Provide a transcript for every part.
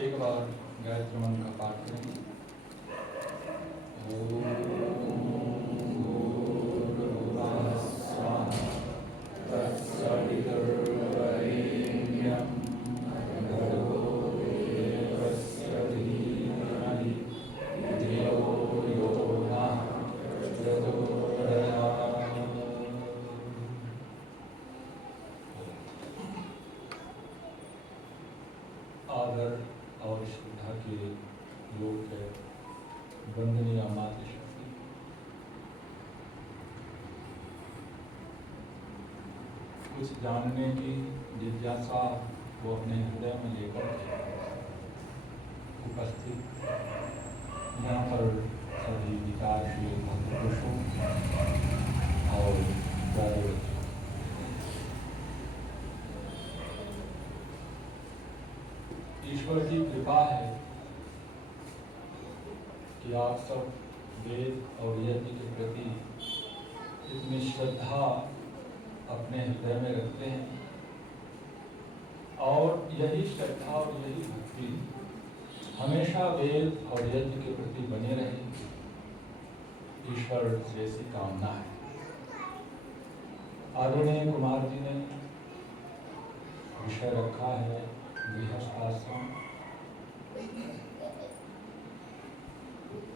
एक बार गायत्री मंत्र का पाठ करेंगे। आदर और श्रद्धा के योग है वंदनीय मातृशक्ति। कुछ जानने की जिज्ञासा वो अपने हृदय में लेकर उपस्थित यहाँ पर सभी विचारशील पुरुषों और प्यारे बच्चों, ईश्वर की कृपा है कि आप सब वेद और यज्ञ के प्रति इतनी श्रद्धा अपने हृदय में रखते हैं और यही श्रद्धा और यही भक्ति हमेशा वेद और यज्ञ के प्रति बने रहे। ईश्वर से ऐसी कामना है। आदरणीय कुमार जी ने विषय रखा है गृहस्थ आश्रम,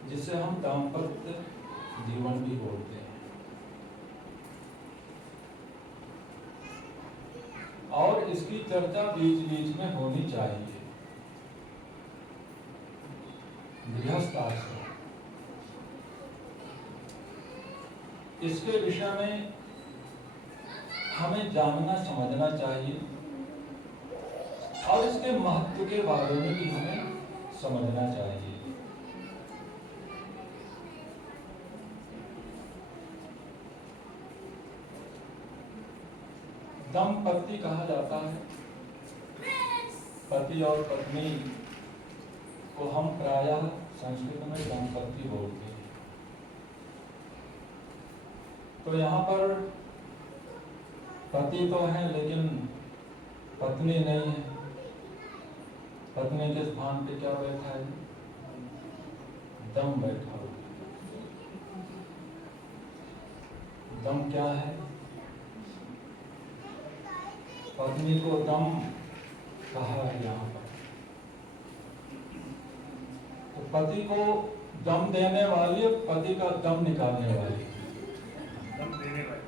जिसे हम दाम्पत्य जीवन भी बोलते हैं। और इसकी चर्चा बीच बीच में होनी चाहिए। गृहस्थ आश्रम, इसके विषय में हमें जानना समझना चाहिए और इसके महत्व के बारे में भी हमें समझना चाहिए। दंपत्ति कहा जाता है। पति और पत्नी को हम प्रायः संस्कृत में दंपत्ति बोलते हैं। तो यहाँ पर पति तो है लेकिन पत्नी नहीं है। पत्नी के स्थान पे क्या बैठा है? दम बैठा हुआ। दम क्या है? पत्नी को दम कहा है यहाँ पर। तो पति को दम देने वाली, पति का दम निकालने वाली, दम देने वाली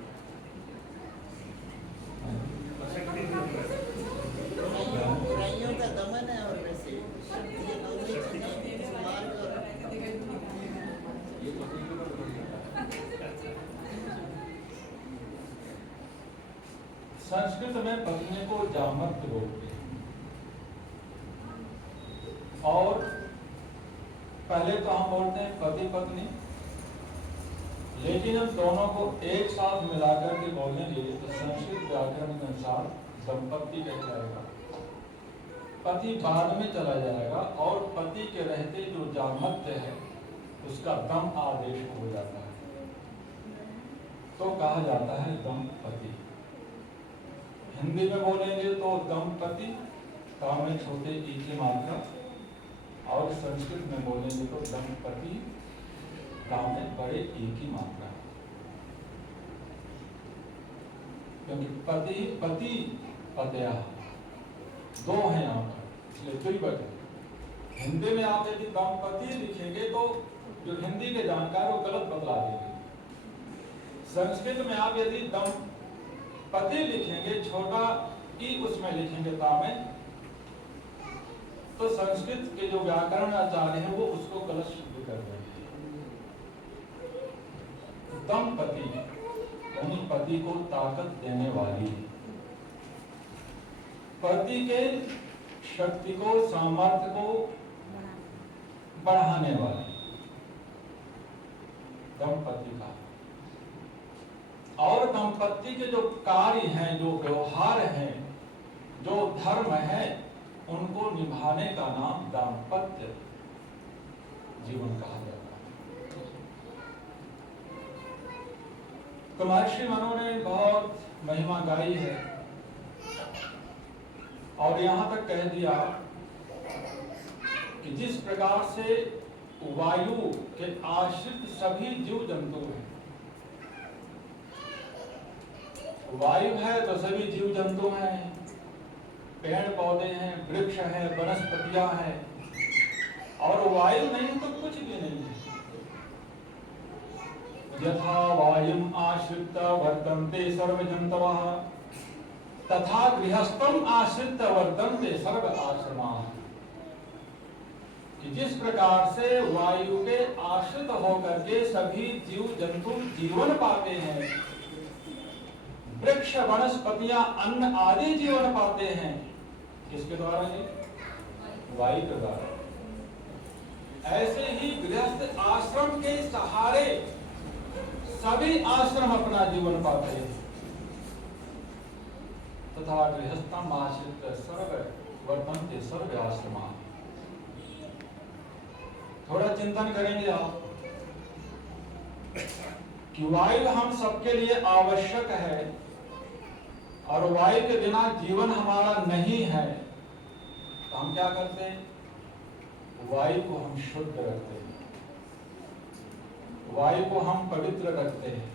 बुराइयों का दमन है। और वैसे संस्कृत में पत्नी को जामर्त्य बोलते हैं। और पहले तो हम बोलते हैं पति पत्नी, लेकिन हम दोनों को एक साथ मिलाकर के बोलेंगे तो संस्कृत व्याकरण के अनुसार दंपत्ति कह जाएगा। पति बाद में चला जाएगा और पति के रहते जो जामर्त्य है उसका दम आदेश हो जाता है, तो कहा जाता है दंपति। हिंदी में बोलेंगे तो दंपति का में छोटे ई की मात्रा, और संस्कृत में बोलेंगे तो दंपति का में बड़े ई की मात्रा। क्योंकि पति पति पतया दो हैं यहाँ पर, इसलिए द्विवचन है। हिंदी में आप यदि दंपति लिखेंगे तो जो हिंदी के जानकार वो गलत बतला देंगे। संस्कृत में आप यदि दंपति लिखेंगे, छोटा ई उसमें लिखेंगे ता में, तो संस्कृत के जो व्याकरण आचार्य हैं वो उसको गलत शुद्ध कर देंगे। दंपति यानी पति को ताकत देने वाली, पति के शक्ति को, सामर्थ्य को बढ़ाने वाली दंपति का। और दंपति के जो कार्य हैं, जो व्यवहार हैं, जो धर्म है, उनको निभाने का नाम दाम्पत्य जीवन कहा जाता है। तो महर्षि मनु ने बहुत महिमा गाई है और यहाँ तक कह दिया कि जिस प्रकार से वायु के आश्रित सभी जीव जंतु हैं, वायु है तो सभी जीव जंतु हैं, पेड़ पौधे हैं, वृक्ष है, वनस्पतियां हैं, और वायु नहीं तो कुछ भी नहीं है। यथा वायुम आश्रित वर्तन्ते सर्व जंतवः तथा गृहस्थम आश्रित वर्तन्ते सर्व आश्रमाः। कि जिस प्रकार से वायु के आश्रित होकर के सभी जीव जंतु जीवन पाते हैं, वृक्ष वनस्पतियां अन्न आदि जीवन पाते हैं, किसके द्वारा जी? वायु के द्वारा। ऐसे ही गृहस्थ आश्रम के सहारे सभी आश्रम अपना जीवन पाते हैं। तथा गृहस्थम आश्रित सर्व वर्तन्ते सर्व आश्रमाः। थोड़ा चिंतन करेंगे आप कि वायु हम सबके लिए आवश्यक है, और वायु के बिना जीवन हमारा नहीं है, तो हम क्या करते हैं? वायु को हम शुद्ध रखते हैं, वायु को हम पवित्र रखते हैं,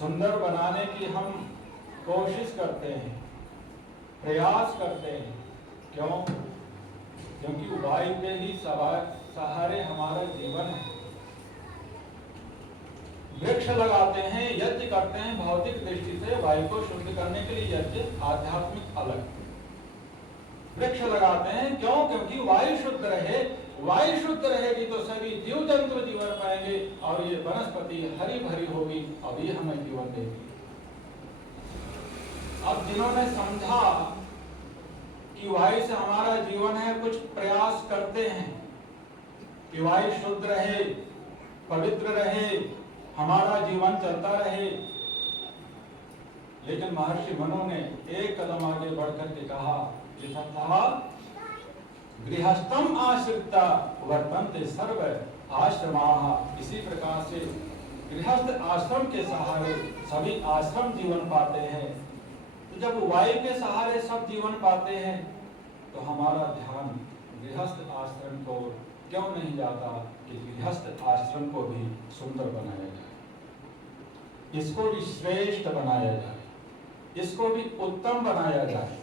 सुंदर बनाने की हम कोशिश करते हैं, प्रयास करते हैं। क्यों? क्योंकि वायु के ही सहारे हमारा जीवन है। वृक्ष लगाते हैं, यज्ञ करते हैं, भौतिक दृष्टि से वायु को शुद्ध करने के लिए यज्ञ, आध्यात्मिक अलग। वृक्ष लगाते हैं क्यों? क्योंकि वायु शुद्ध रहे। वायु शुद्ध रहेगी तो सभी जीव जंतु जीवन पाएंगे, और ये वनस्पति हरी भरी होगी, और ये हमें जीवन देगी। अब जिन्होंने समझा कि वायु से हमारा जीवन है, कुछ प्रयास करते हैं कि वायु शुद्ध रहे, पवित्र रहे, हमारा जीवन चलता रहे। लेकिन महर्षि मनु ने एक कदम आगे बढ़कर के कहा, यथा गृहस्थम आश्रित वर्तन्ते सर्व आश्रमाः। इसी प्रकार से गृहस्थ आश्रम के सहारे सभी आश्रम जीवन पाते हैं। तो जब वायु के सहारे सब जीवन पाते हैं, तो हमारा ध्यान गृहस्थ आश्रम को क्यों नहीं जाता कि गृहस्थ आश्रम को भी सुंदर बनाया जाए, इसको भी श्रेष्ठ बनाया जाए, इसको भी उत्तम बनाया जाए।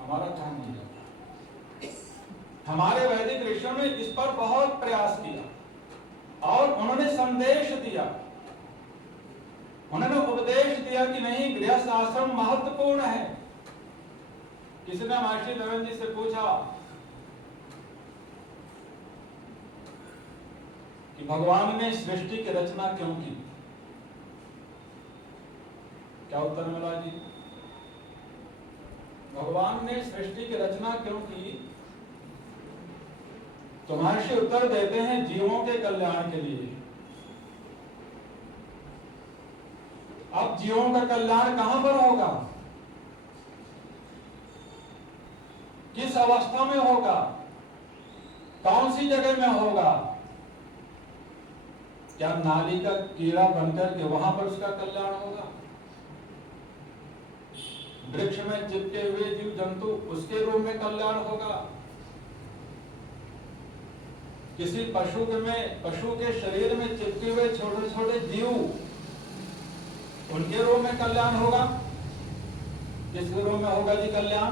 हमारा ध्यान नहीं जाता। हमारे वैदिक ऋषियों ने इस पर बहुत प्रयास किया, और उन्होंने संदेश दिया, उन्होंने उपदेश दिया कि नहीं, गृहस्थ आश्रम महत्वपूर्ण है। किसी ने महर्षि देवेंद्र जी से पूछा कि भगवान ने सृष्टि की रचना क्यों की? क्या उत्तर मिला जी? भगवान ने सृष्टि की रचना क्यों की? तो महर्षि उत्तर देते हैं, जीवों के कल्याण के लिए। अब जीवों का कल्याण कहां पर होगा? किस अवस्था में होगा? कौन सी जगह में होगा? क्या नाली का कीड़ा बनकर के वहां पर उसका कल्याण होगा? वृक्ष में चिपके हुए जीव जंतु, उसके रूप में कल्याण होगा? किसी पशु के शरीर में चिपके हुए छोटे छोटे जीव, उनके रूप में कल्याण होगा? किस रूप में होगा जी कल्याण?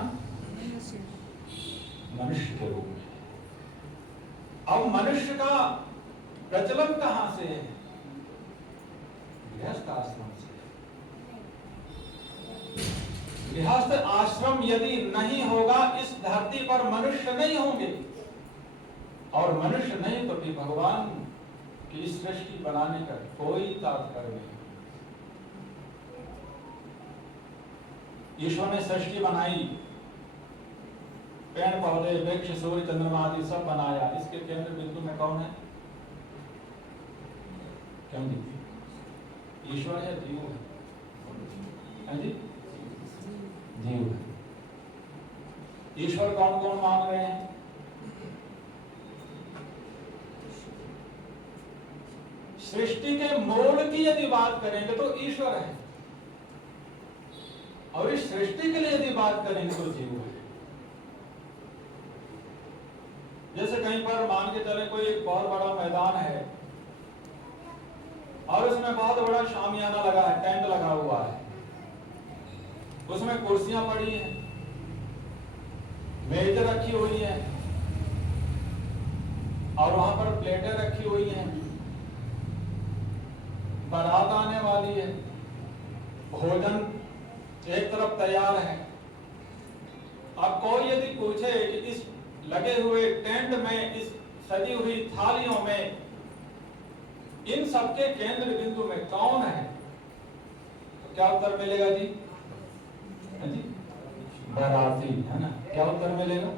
मनुष्य के रूप में। अब मनुष्य का प्रचलन कहां से है? गृहस्थ आश्रम से। गृहस्थ आश्रम यदि नहीं होगा, इस धरती पर मनुष्य नहीं होंगे, और मनुष्य नहीं तो फिर भगवान की सृष्टि बनाने का कोई तात्पर्य नहीं। ईश्वर ने सृष्टि बनाई, पेड़ पौधे वृक्ष सूर्य चंद्रमा आदि सब बनाया, इसके केंद्र बिंदु में कौन है? क्यों जी? ईश्वर है, जीव है जी? जीव है। ईश्वर कौन कौन मान रहे हैं? सृष्टि के मूल की यदि बात करेंगे तो ईश्वर है, और इस सृष्टि के लिए यदि बात करेंगे तो जीव है। जैसे कहीं पर मान के चले कोई एक बहुत बड़ा मैदान है और उसमें बहुत बड़ा शामियाना लगा है, टेंट लगा हुआ है, उसमें कुर्सियां पड़ी हैं, मेज रखी हुई है और वहां पर प्लेटें रखी हुई हैं, बारात आने वाली है, भोजन एक तरफ तैयार है। अब कोई यदि पूछे कि इस लगे हुए टेंट में, इस सजी हुई थालियों में, इन सबके केंद्र बिंदु में कौन है, तो क्या उत्तर मिलेगा जी? है जी? बाराती, है ना? क्या उत्तर मिलेगा?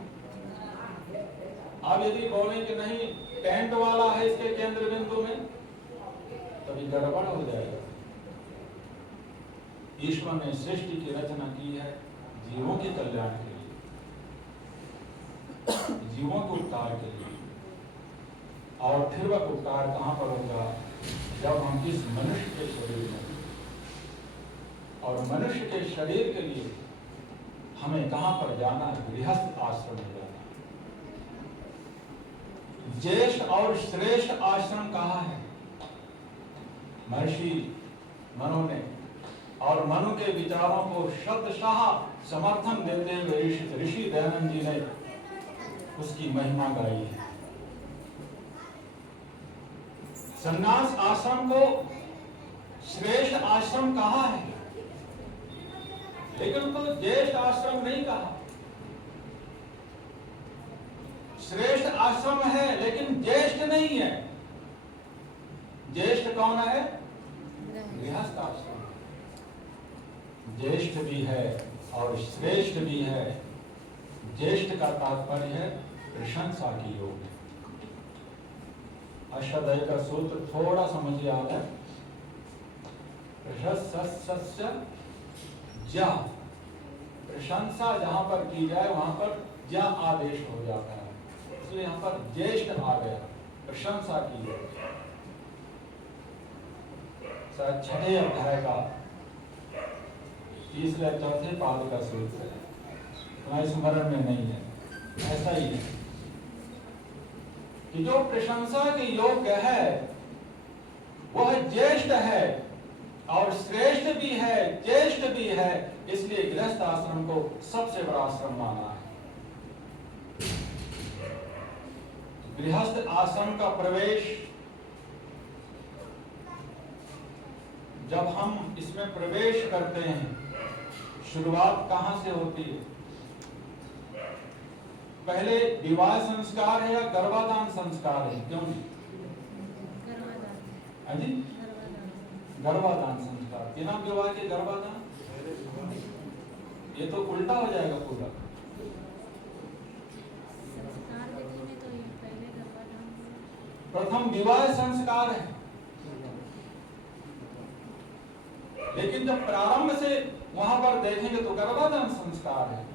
अब यदि बोले कि नहीं टेंट वाला है इसके केंद्र बिंदु में, तभी गड़बड़ हो जाएगा। ईश्वर ने सृष्टि की रचना की है जीवों के कल्याण के लिए, जीवों के उपकार के लिए, और फिर वह उपकार कहां पर होगा? जब हम इस मनुष्य के शरीर में, और मनुष्य के शरीर के लिए हमें कहां पर जाना है? गृहस्थ आश्रम में जाना है। ज्येष्ठ और श्रेष्ठ आश्रम कहाँ है? महर्षि मनु ने, और मनु के विचारों को शतशः समर्थन देते हुए ऋषि दयानंद जी ने उसकी महिमा गाई है। संन्यास आश्रम को श्रेष्ठ आश्रम कहा है, लेकिन उसको ज्येष्ठ आश्रम नहीं कहा। श्रेष्ठ आश्रम है लेकिन ज्येष्ठ नहीं है। ज्येष्ठ कौन है? गृहस्थ आश्रम। ज्येष्ठ भी है और श्रेष्ठ भी है। ज्येष्ठ का तात्पर्य है प्रशंसा की योग्य। अष्टाध्यायी का सूत्र थोड़ा समझिए आप है। प्रशंसा ज्या, प्रशंसा जहां पर की जाए वहां पर ज्या आदेश हो जाता है, इसलिए यहां पर ज्येष्ठ आ गया, प्रशंसा की योग्य। छठे अध्याय का तीसरे चौथे पाद का सूत्र है, तुम्हारे स्मरण में नहीं है। ऐसा ही है कि जो प्रशंसा के योग्य है वह ज्येष्ठ है और श्रेष्ठ भी है, ज्येष्ठ भी है, इसलिए गृहस्थ आश्रम को सबसे बड़ा आश्रम माना है। गृहस्थ आश्रम का प्रवेश, जब हम इसमें प्रवेश करते हैं, शुरुआत कहां से होती है? पहले विवाह संस्कार है या गर्भाधान संस्कार है? क्यों जी? गर्भाधान संस्कार। बिना विवाह के गर्भाधान, ये तो उल्टा हो जाएगा पूरा। प्रथम विवाह संस्कार है, लेकिन जब प्रारंभ से वहां पर देखेंगे तो गर्भाधान संस्कार है।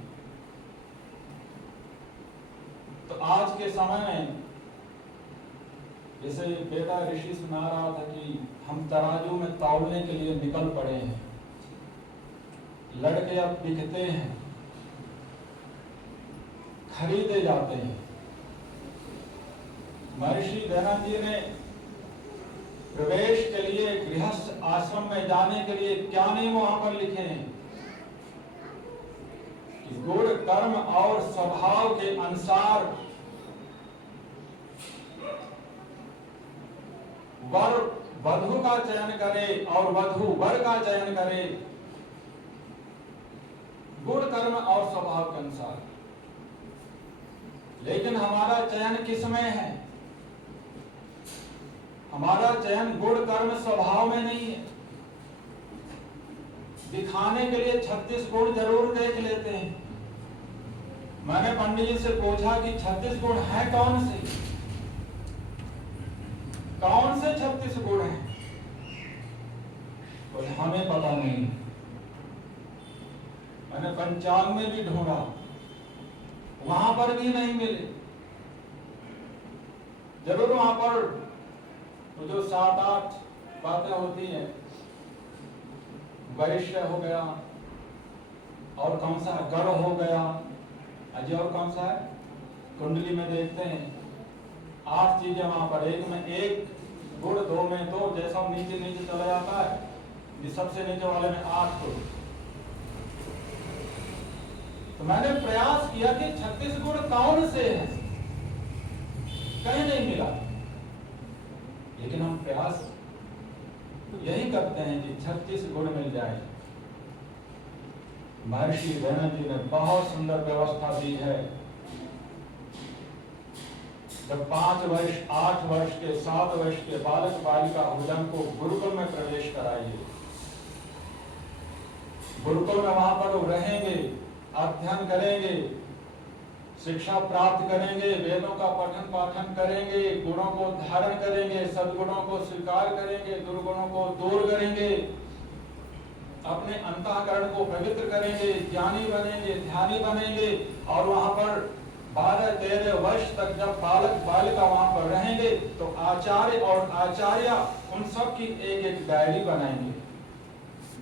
तो आज के समय में जैसे बेटा ऋषि सुना रहा था कि हम तराजू में तौलने के लिए निकल पड़े हैं, लड़के अब बिकते हैं, खरीदे जाते हैं। महर्षि दयानंद जी ने प्रवेश के लिए गृहस्थ आश्रम में जाने के लिए क्या नियम वहां पर लिखे हैं कि गुण कर्म और स्वभाव के अनुसार वर वधु का चयन करे और वधु वर का चयन करे, गुण कर्म और स्वभाव के अनुसार। लेकिन हमारा चयन किस में है? हमारा चयन गुण कर्म स्वभाव में नहीं है। दिखाने के लिए 36 गुण जरूर देख लेते हैं। मैंने पंडित जी से पूछा कि 36 गुण है कौन से? कौन से 36 गुण हैं? तो हमें पता नहीं। मैंने पंचांग में भी ढूंढा, वहां पर भी नहीं मिले। जरूर वहां पर तो जो 7-8 बातें होती हैं, वैश्य हो गया, और कौन सा गढ़ हो गया, अजय, और कौन सा है कुंडली में देखते हैं 8 चीजें वहां पर, एक में 1 गुण, 2 में 2, जैसा नीचे नीचे चला जाता है, ये सबसे नीचे वाले में 8 गुण। तो मैंने प्रयास किया कि 36 गुण कौन से हैं, कहीं नहीं मिला, लेकिन हम प्रयास यही करते हैं कि 36 गुण मिल जाए। महर्षि दयानंद जी ने बहुत सुंदर व्यवस्था दी है। जब 5 वर्ष, 8 वर्ष के, 7 वर्ष के बालक बालिका भोजन को गुरुकुल में प्रवेश कराइए। गुरुकुल में वहां पर वो रहेंगे, अध्ययन करेंगे, शिक्षा प्राप्त करेंगे, वेदों का पठन पाठन करेंगे, गुणों को धारण करेंगे, सद्गुणों को स्वीकार करेंगे, दुर्गुणों को दूर करेंगे, अपने अंतःकरण को पवित्र करेंगे, ज्ञानी बनेंगे, ध्यानी बनेंगे। और वहां पर 12-13 वर्ष तक जब बालक बालिका वहां पर रहेंगे तो आचार्य और आचार्य उन सब की एक डायरी बनाएंगे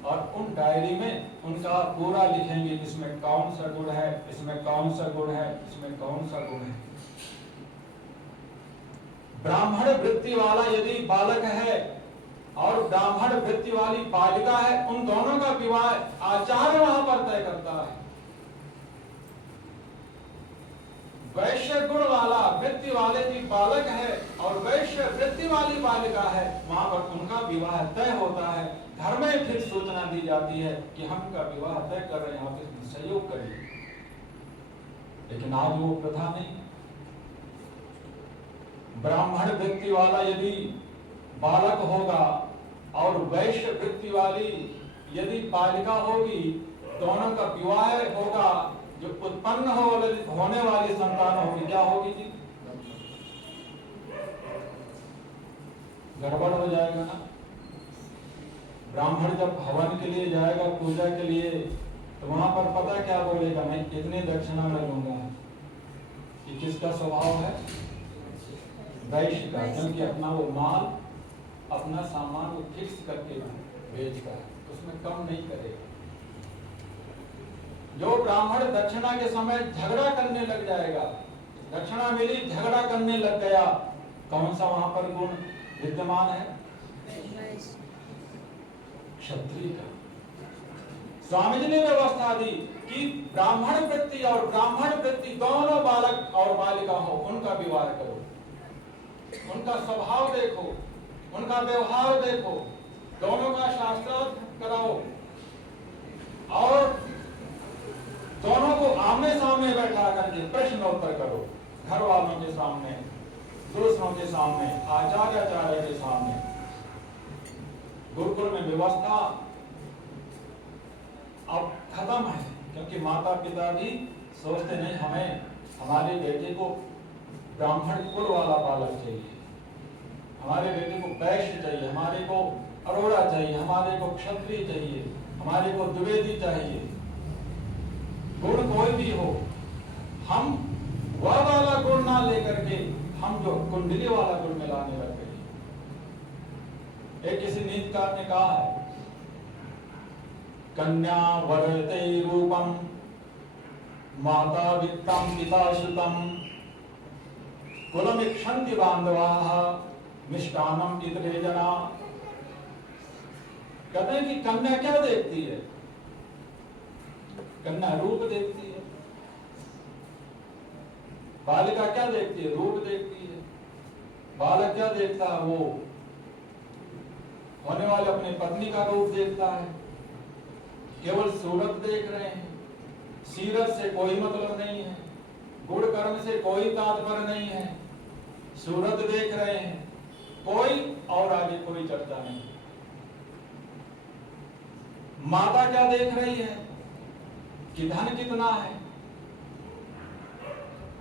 और उन डायरी में उनका पूरा लिखेंगे, इसमें कौन सा गुण है, इसमें कौन सा गुण है, इसमें कौन सा गुण है। ब्राह्मण वृत्ति वाला यदि बालक है और ब्राह्मण वृत्ति वाली बालिका है, उन दोनों का विवाह आचार्य वहां पर तय करता है। वैश्य गुण वाला वृत्ति वाले भी बालक है और वैश्य वृत्ति वाली बालिका है, वहां पर उनका विवाह तय होता है। घर में फिर सूचना दी जाती है कि हम का विवाह तय कर रहे हैं, आप इसमें सहयोग करिए। लेकिन आज वो प्रथा नहीं। ब्राह्मण वृत्ति वाला यदि बालक होगा और वैश्य वृत्ति वाली यदि बालिका होगी, दोनों का विवाह होगा, जो उत्पन्न होने वाली संतान होगी, क्या होगी जी? गड़बड़ हो जाएगा ना। ब्राह्मण जब हवन के लिए जाएगा, पूजा के लिए, तो वहां पर पता क्या बोलेगा, मैं कितने दक्षिणा में लूंगा। कि किसका स्वभाव है? वैश्य का, क्योंकि अपना वो माल, अपना सामान वो फिक्स करके बेचता है, उसमें कम नहीं करेगा। जो ब्राह्मण दक्षिणा के समय झगड़ा करने लग जाएगा, दक्षिणा मिली, झगड़ा करने लग गया, कौन सा वहां पर गुण विद्यमान है? क्षत्रिय का। स्वामी जी ने व्यवस्था दी कि ब्राह्मण वृत्ति और ब्राह्मण वृत्ति दोनों बालक और बालिका हो, उनका विवाह करो, उनका स्वभाव देखो, उनका व्यवहार देखो, दोनों का शास्त्रार्थ कराओ और दोनों को आमने सामने बैठा करके प्रश्नोत्तर करो, घर वालों के सामने, दूसरों के सामने, आचार्य के सामने। गुरुकुल में व्यवस्था अब खत्म है, क्योंकि माता पिता भी सोचते नहीं हमें हमारे बेटे को ब्राह्मण कुल वाला बालक चाहिए, हमारे बेटे को वैश्य चाहिए, हमारे को अरोड़ा चाहिए, हमारे को क्षत्रिय चाहिए, हमारे को द्विवेदी चाहिए। गुण कोई भी हो, हम वह वाला गुण ना लेकर के हम जो कुंडली वाला गुण मिलाने लग गए। एक किसी नीतिकार ने कहा है, कन्या वरते रूपम माता वित्तम पिता श्रुतम कुलमिक्षन्ति बांधवाः मिष्टान्नम इतरे जना। कहते हैं कि कन्या क्या देखती है? कन्या रूप देखती है। बालिका क्या देखती है? रूप देखती है। बालक क्या देखता है? वो होने वाले अपनी पत्नी का रूप देखता है। केवल सूरत देख रहे हैं, सीरत से कोई मतलब नहीं है, गुण कर्म से कोई तात्पर्य नहीं है, सूरत देख रहे हैं, कोई और आगे कोई चर्चा नहीं। माता क्या देख रही है कि धन कितना है,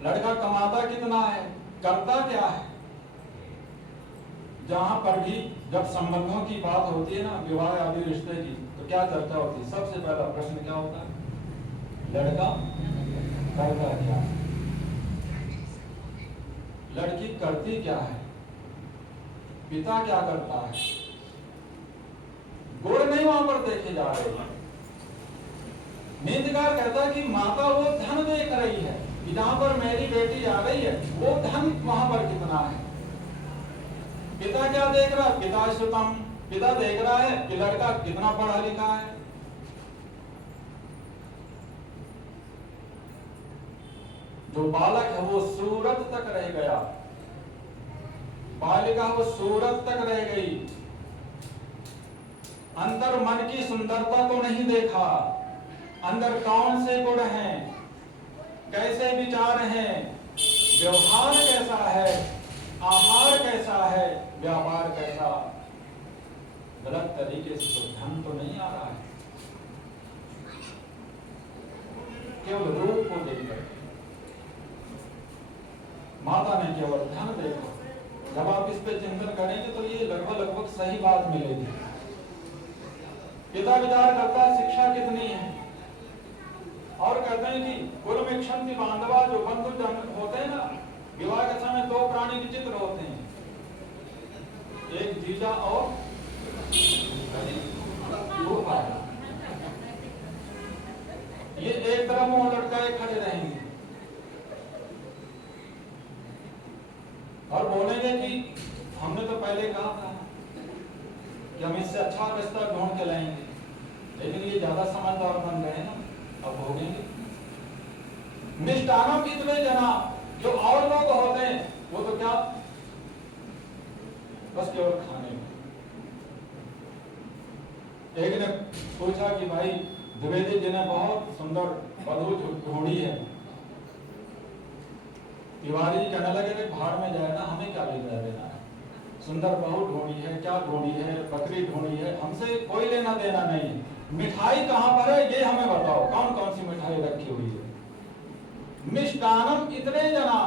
लड़का कमाता कितना है, करता क्या है। जहां पर भी जब संबंधों की बात होती है ना, विवाह आदि रिश्ते की, तो क्या चर्चा होती है? सबसे पहला प्रश्न क्या होता है? लड़का करता क्या है, लड़की करती क्या है, पिता क्या करता है। गुण नहीं वहां पर देखे जा रहे हैं। नीतिकार कहता है कि माता वो धन देख रही है, कि जहां पर मेरी बेटी आ रही है वो धन वहां पर कितना है। पिता क्या देख रहा है, पिता श्रुतम, पिता देख रहा है कि लड़का कितना पढ़ा लिखा है। जो बालक है वो सूरत तक रह गया, बालिका वो सूरत तक रह गई, अंदर मन की सुंदरता को नहीं देखा, अंदर कौन से गुण हैं, कैसे विचार हैं, व्यवहार कैसा है, आहार कैसा है, व्यापार कैसा, गलत तरीके से तो धन तो नहीं आ रहा है, केवल रूप को देखकर। माता ने केवल धन देखा। जब आप इस पे चिंतन करेंगे तो ये लगभग सही बात मिलेगी। पिता विचार करता है शिक्षा कितनी है, और कहते हैं कि कुल में क्षंति बांधवा, जो बंधु जन होते हैं ना, विवाह के समय दो प्राणी विचित्र होते हैं, एक जीजा और दो भाई। ये एक तरफ मुंह लटकाए खड़े रहेंगे और बोलेंगे कि हमने तो पहले कहा था कि हम इससे अच्छा रिश्ता ढूंढ के लाएंगे, लेकिन ये ज्यादा समझदार बन गए ना, अब भोगेंगे। मिष्टानम इतने जना, जो और लोग होते हैं वो तो क्या, बस केवल खाने में। एक ने पूछा कि भाई द्विवेदी जी ने बहुत सुंदर वधू ढूंढी है। तिवारी जी कहने लगे कि भाड़ में जाए ना, हमें क्या लेना देना है, सुंदर बहू ढूंढी है, क्या ढूंढी है, बकरी ढूंढी है, हमसे कोई लेना देना नहीं है। मिठाई कहां पर है ये हमें बताओ, कौन कौन सी मिठाई रखी हुई है। मिष्टानम इतने जना।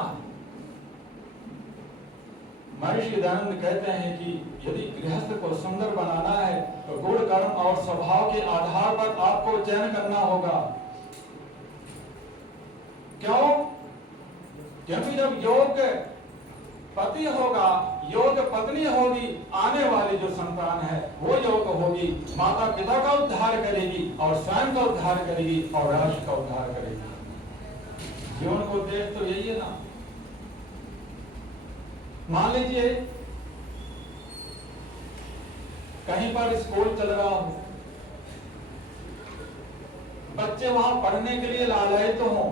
महर्षि दयानंद कहते हैं कि यदि गृहस्थ को सुंदर बनाना है तो गुण कर्म और स्वभाव के आधार पर आपको चयन करना होगा। क्यों? क्योंकि जब योग्य पति होगा, योग्य पत्नी होगी, आने वाली जो संतान है वो योग्य होगी, माता पिता का उद्धार करेगी और स्वयं का उद्धार करेगी और राष्ट्र का उद्धार करेगी। जीवन को उद्देश्य तो यही है ना। मान लीजिए कहीं पर स्कूल चल रहा हो, बच्चे वहां पढ़ने के लिए लालायित तो हों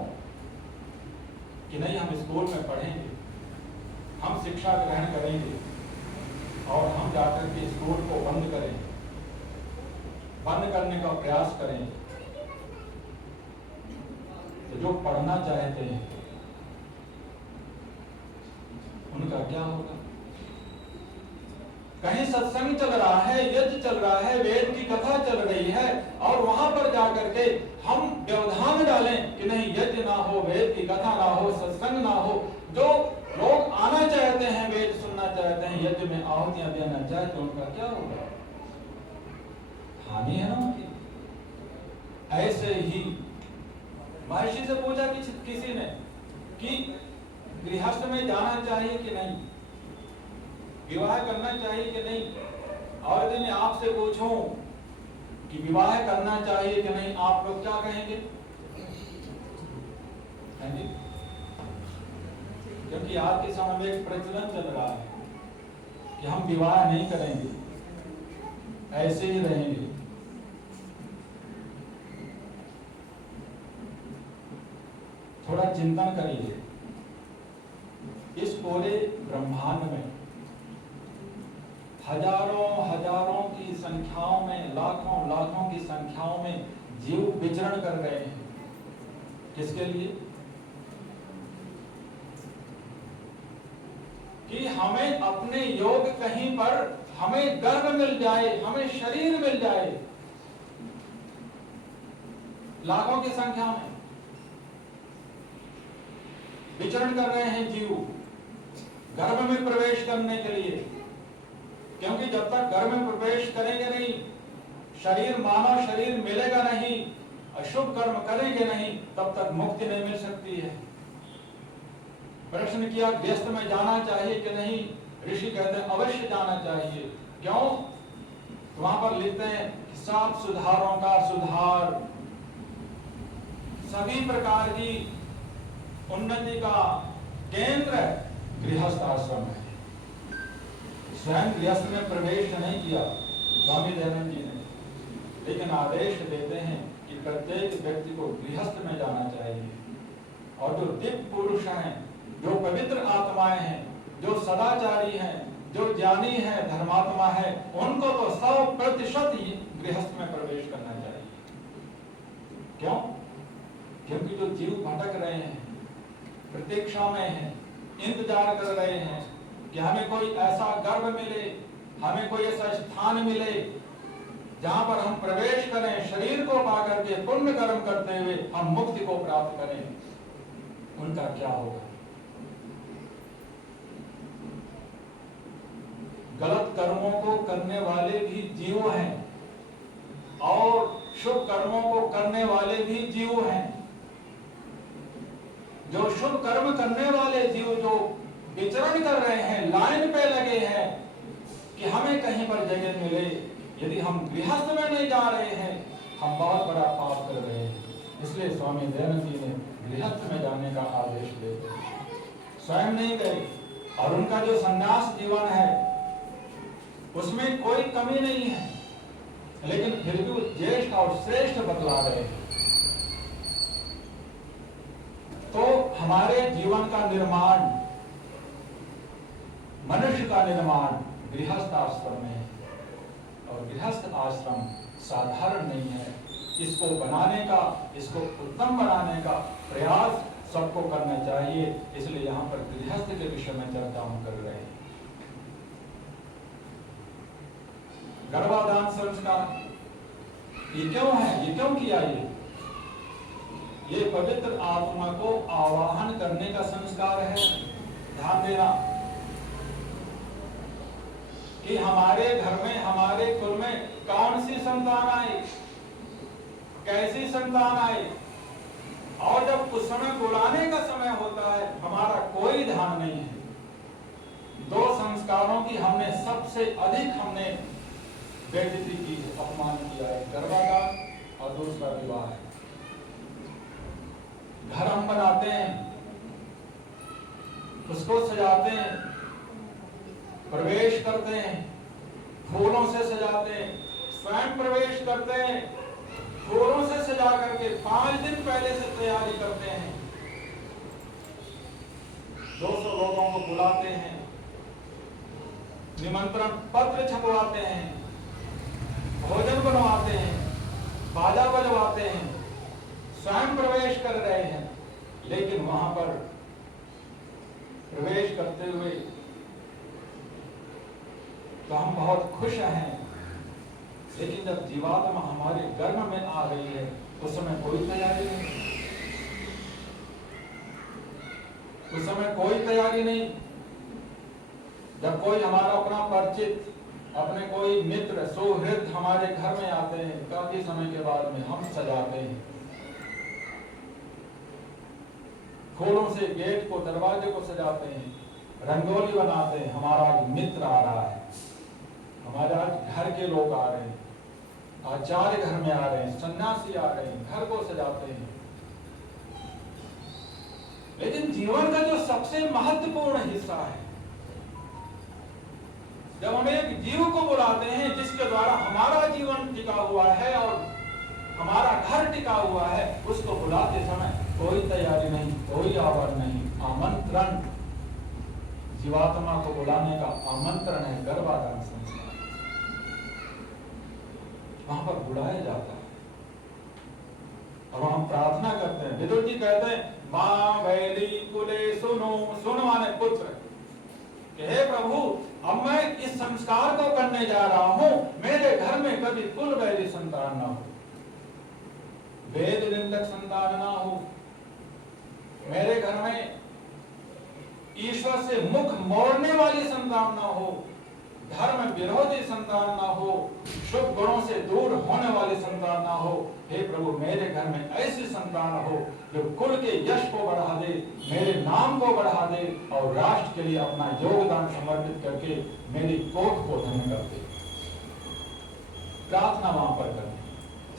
कि नहीं हम स्कूल में पढ़ेंगे, हम शिक्षा ग्रहण करेंगे और हम जाकर के स्कूल को बंद करेंगे, बंद करने का प्रयास करेंगे। तो जो पढ़ना चाहते हैं उनका क्या होगा? कहीं सत्संग चल रहा है, यज्ञ चल रहा है, वेद की कथा चल रही है और वहां पर जाकर के हम व्यवधान डालें कि नहीं यज्ञ ना हो, वेद की कथा ना हो, सत्संग ना हो। जो लोग आना चाहते हैं, वेद सुनना चाहते हैं, यज्ञ में आहुतियां देना चाहते हैं, उनका क्या होगा? हानि है ना उनकी। ऐसे ही महर्षि से पूछा किसी ने कि गृहस्थ में जाना चाहिए कि नहीं, विवाह करना चाहिए कि नहीं। और यदि मैं आपसे पूछूं कि विवाह करना चाहिए कि नहीं, आप लोग क्या कहेंगे? क्योंकि आज के समय में एक प्रचलन चल रहा है कि हम विवाह नहीं करेंगे, ऐसे ही रहेंगे। थोड़ा चिंतन करिए। इस पूरे ब्रह्मांड में हजारों हजारों की संख्याओं में, लाखों लाखों की संख्याओं में जीव विचरण कर रहे हैं। किसके लिए? कि हमें अपने योग कहीं पर हमें गर्भ मिल जाए, हमें शरीर मिल जाए। लाखों की संख्या में विचरण कर रहे हैं जीव गर्भ में प्रवेश करने के लिए। क्योंकि जब तक गर्भ में प्रवेश करेंगे नहीं, शरीर मानव शरीर मिलेगा नहीं, अशुभ कर्म करेंगे नहीं, तब तक मुक्ति नहीं मिल सकती है। प्रश्न किया व्यस्त में जाना चाहिए कि नहीं? ऋषि कहते हैं अवश्य जाना चाहिए। क्यों? वहां पर लिखते हैं कि 7 सुधारों का सुधार, सभी प्रकार की उन्नति का केंद्र गृहस्थ आश्रम है। स्वयं गृहस्थ में प्रवेश नहीं किया स्वामी दयानंद जी ने, लेकिन आदेश देते हैं कि प्रत्येक व्यक्ति को गृहस्थ में जाना चाहिए। और जो दिव्य पुरुष हैं, जो पवित्र आत्माएं हैं, जो सदाचारी हैं, जो ज्ञानी है, धर्मात्मा है, उनको तो 100% ही गृहस्थ में प्रवेश करना चाहिए। क्यों? क्योंकि जो जीव भटक रहे हैं, प्रतीक्षा में हैं, इंतजार कर रहे हैं कि हमें कोई ऐसा गर्भ मिले, हमें कोई ऐसा स्थान मिले जहां पर हम प्रवेश करें, शरीर को पा करके पुण्य कर्म करते हुए हम मुक्ति को प्राप्त करें, उनका क्या होगा? गलत कर्मों को करने वाले भी जीव हैं और शुभ कर्मों को करने वाले भी जीव हैं। जो शुभ कर्म करने वाले जीव जो विचरण कर रहे हैं, लाइन पे लगे हैं कि हमें कहीं पर जगह मिले, यदि हम गृहस्थ में नहीं जा रहे हैं, हम बहुत बड़ा पाप कर रहे हैं। इसलिए स्वामी दयानंद जी ने गृहस्थ में जाने का आदेश दिया। स्वयं नहीं गए और उनका जो संन्यास जीवन है उसमें कोई कमी नहीं है, लेकिन फिर भी वो ज्येष्ठ और श्रेष्ठ बतला रहे हैं। तो हमारे जीवन का निर्माण, मनुष्य का निर्माण गृहस्थ आश्रम में है और गृहस्थ आश्रम साधारण नहीं है। इसको बनाने का, इसको उत्तम बनाने का प्रयास सबको करना चाहिए। इसलिए यहाँ पर गृहस्थ के विषय में चर्चा हम कर रहे हैं। गर्भाधान संस्कार ये क्यों है, ये क्यों किया? ये पवित्र आत्मा को आवाहन करने का संस्कार है। ध्यान देना कि हमारे घर में, हमारे कुल में कौन सी संतान आई, कैसी संतान आई, और जब उस समय बुलाने का समय होता है हमारा कोई ध्यान नहीं है। 2 संस्कारों की हमने सबसे अधिक बेइज्जती की, अपमान किया है, गर्भाधान और दूसरा विवाह है। घर हम बनाते हैं, उसको सजाते हैं, प्रवेश करते हैं, फूलों से सजाते हैं, स्वयं प्रवेश करते हैं, फूलों से सजा करके 5 दिन पहले से तैयारी करते हैं, 200 लोगों को बुलाते हैं, निमंत्रण पत्र छपवाते हैं, भोजन बनवाते हैं, बाजा बजवाते हैं, स्वयं प्रवेश कर रहे हैं। लेकिन वहां पर प्रवेश करते हुए तो हम बहुत खुश हैं, लेकिन जब जीवात्मा हमारे गर्भ में आ रही है उस समय कोई तैयारी नहीं, उस समय कोई तैयारी नहीं। जब कोई हमारा अपना परिचित, अपने कोई मित्र, सौहृद हमारे घर में आते हैं, काफी समय के बाद में हम सजाते हैं, फूलों से गेट को, दरवाजे को सजाते हैं, रंगोली बनाते हैं। हमारा आज मित्र आ रहा है, हमारे आज घर के लोग आ रहे हैं, आचार्य घर में आ रहे हैं, सन्यासी आ रहे हैं, घर को सजाते हैं। लेकिन जीवन का जो सबसे महत्वपूर्ण हिस्सा है, जब हम एक जीव को बुलाते हैं जिसके द्वारा हमारा जीवन टिका हुआ है और हमारा घर टिका हुआ है, उसको बुलाते समय कोई तैयारी नहीं, कोई आह्वान नहीं, आमंत्रण। जीवात्मा को बुलाने का आमंत्रण है गर्भाधान संस्कार। वहां पर बुलाया जाता है और हम प्रार्थना करते हैं। विदुर जी कहते हैं, मां वैली कुले सुनो, सुनो माने पुत्र, कि हे प्रभु, अब मैं इस संस्कार को करने जा रहा हूं, मेरे घर में कभी कुल वैली संतान ना हो, वेद निंदक संतान ना हो, मेरे घर में ईश्वर से मुख मोड़ने वाली संतान ना हो, धर्म विरोधी संतान ना हो, शुभ गुणों से दूर होने वाली संतान ना हो। हे प्रभु, मेरे घर में ऐसी संतान हो जो कुल के यश को बढ़ा दे, मेरे नाम को बढ़ा दे और राष्ट्र के लिए अपना योगदान समर्पित करके मेरी कोख को धन्य कर दे। प्रार्थना वहां पर करनी,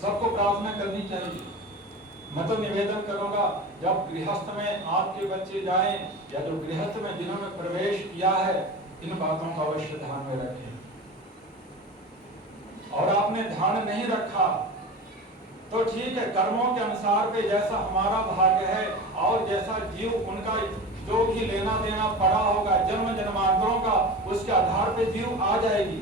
सबको प्रार्थना करनी चाहिए। मैं तो निवेदन करूंगा जब गृहस्थ में आपके बच्चे जाएं या जो गृहस्थ में जिन्होंने प्रवेश किया है, इन बातों का अवश्य ध्यान में रखें। और आपने ध्यान नहीं रखा तो ठीक है, कर्मों के अनुसार पे जैसा हमारा भाग्य है और जैसा जीव उनका जो भी लेना देना पड़ा होगा जन्म जन्मांतरों का, उसके आधार पे जीव आ जाएगी।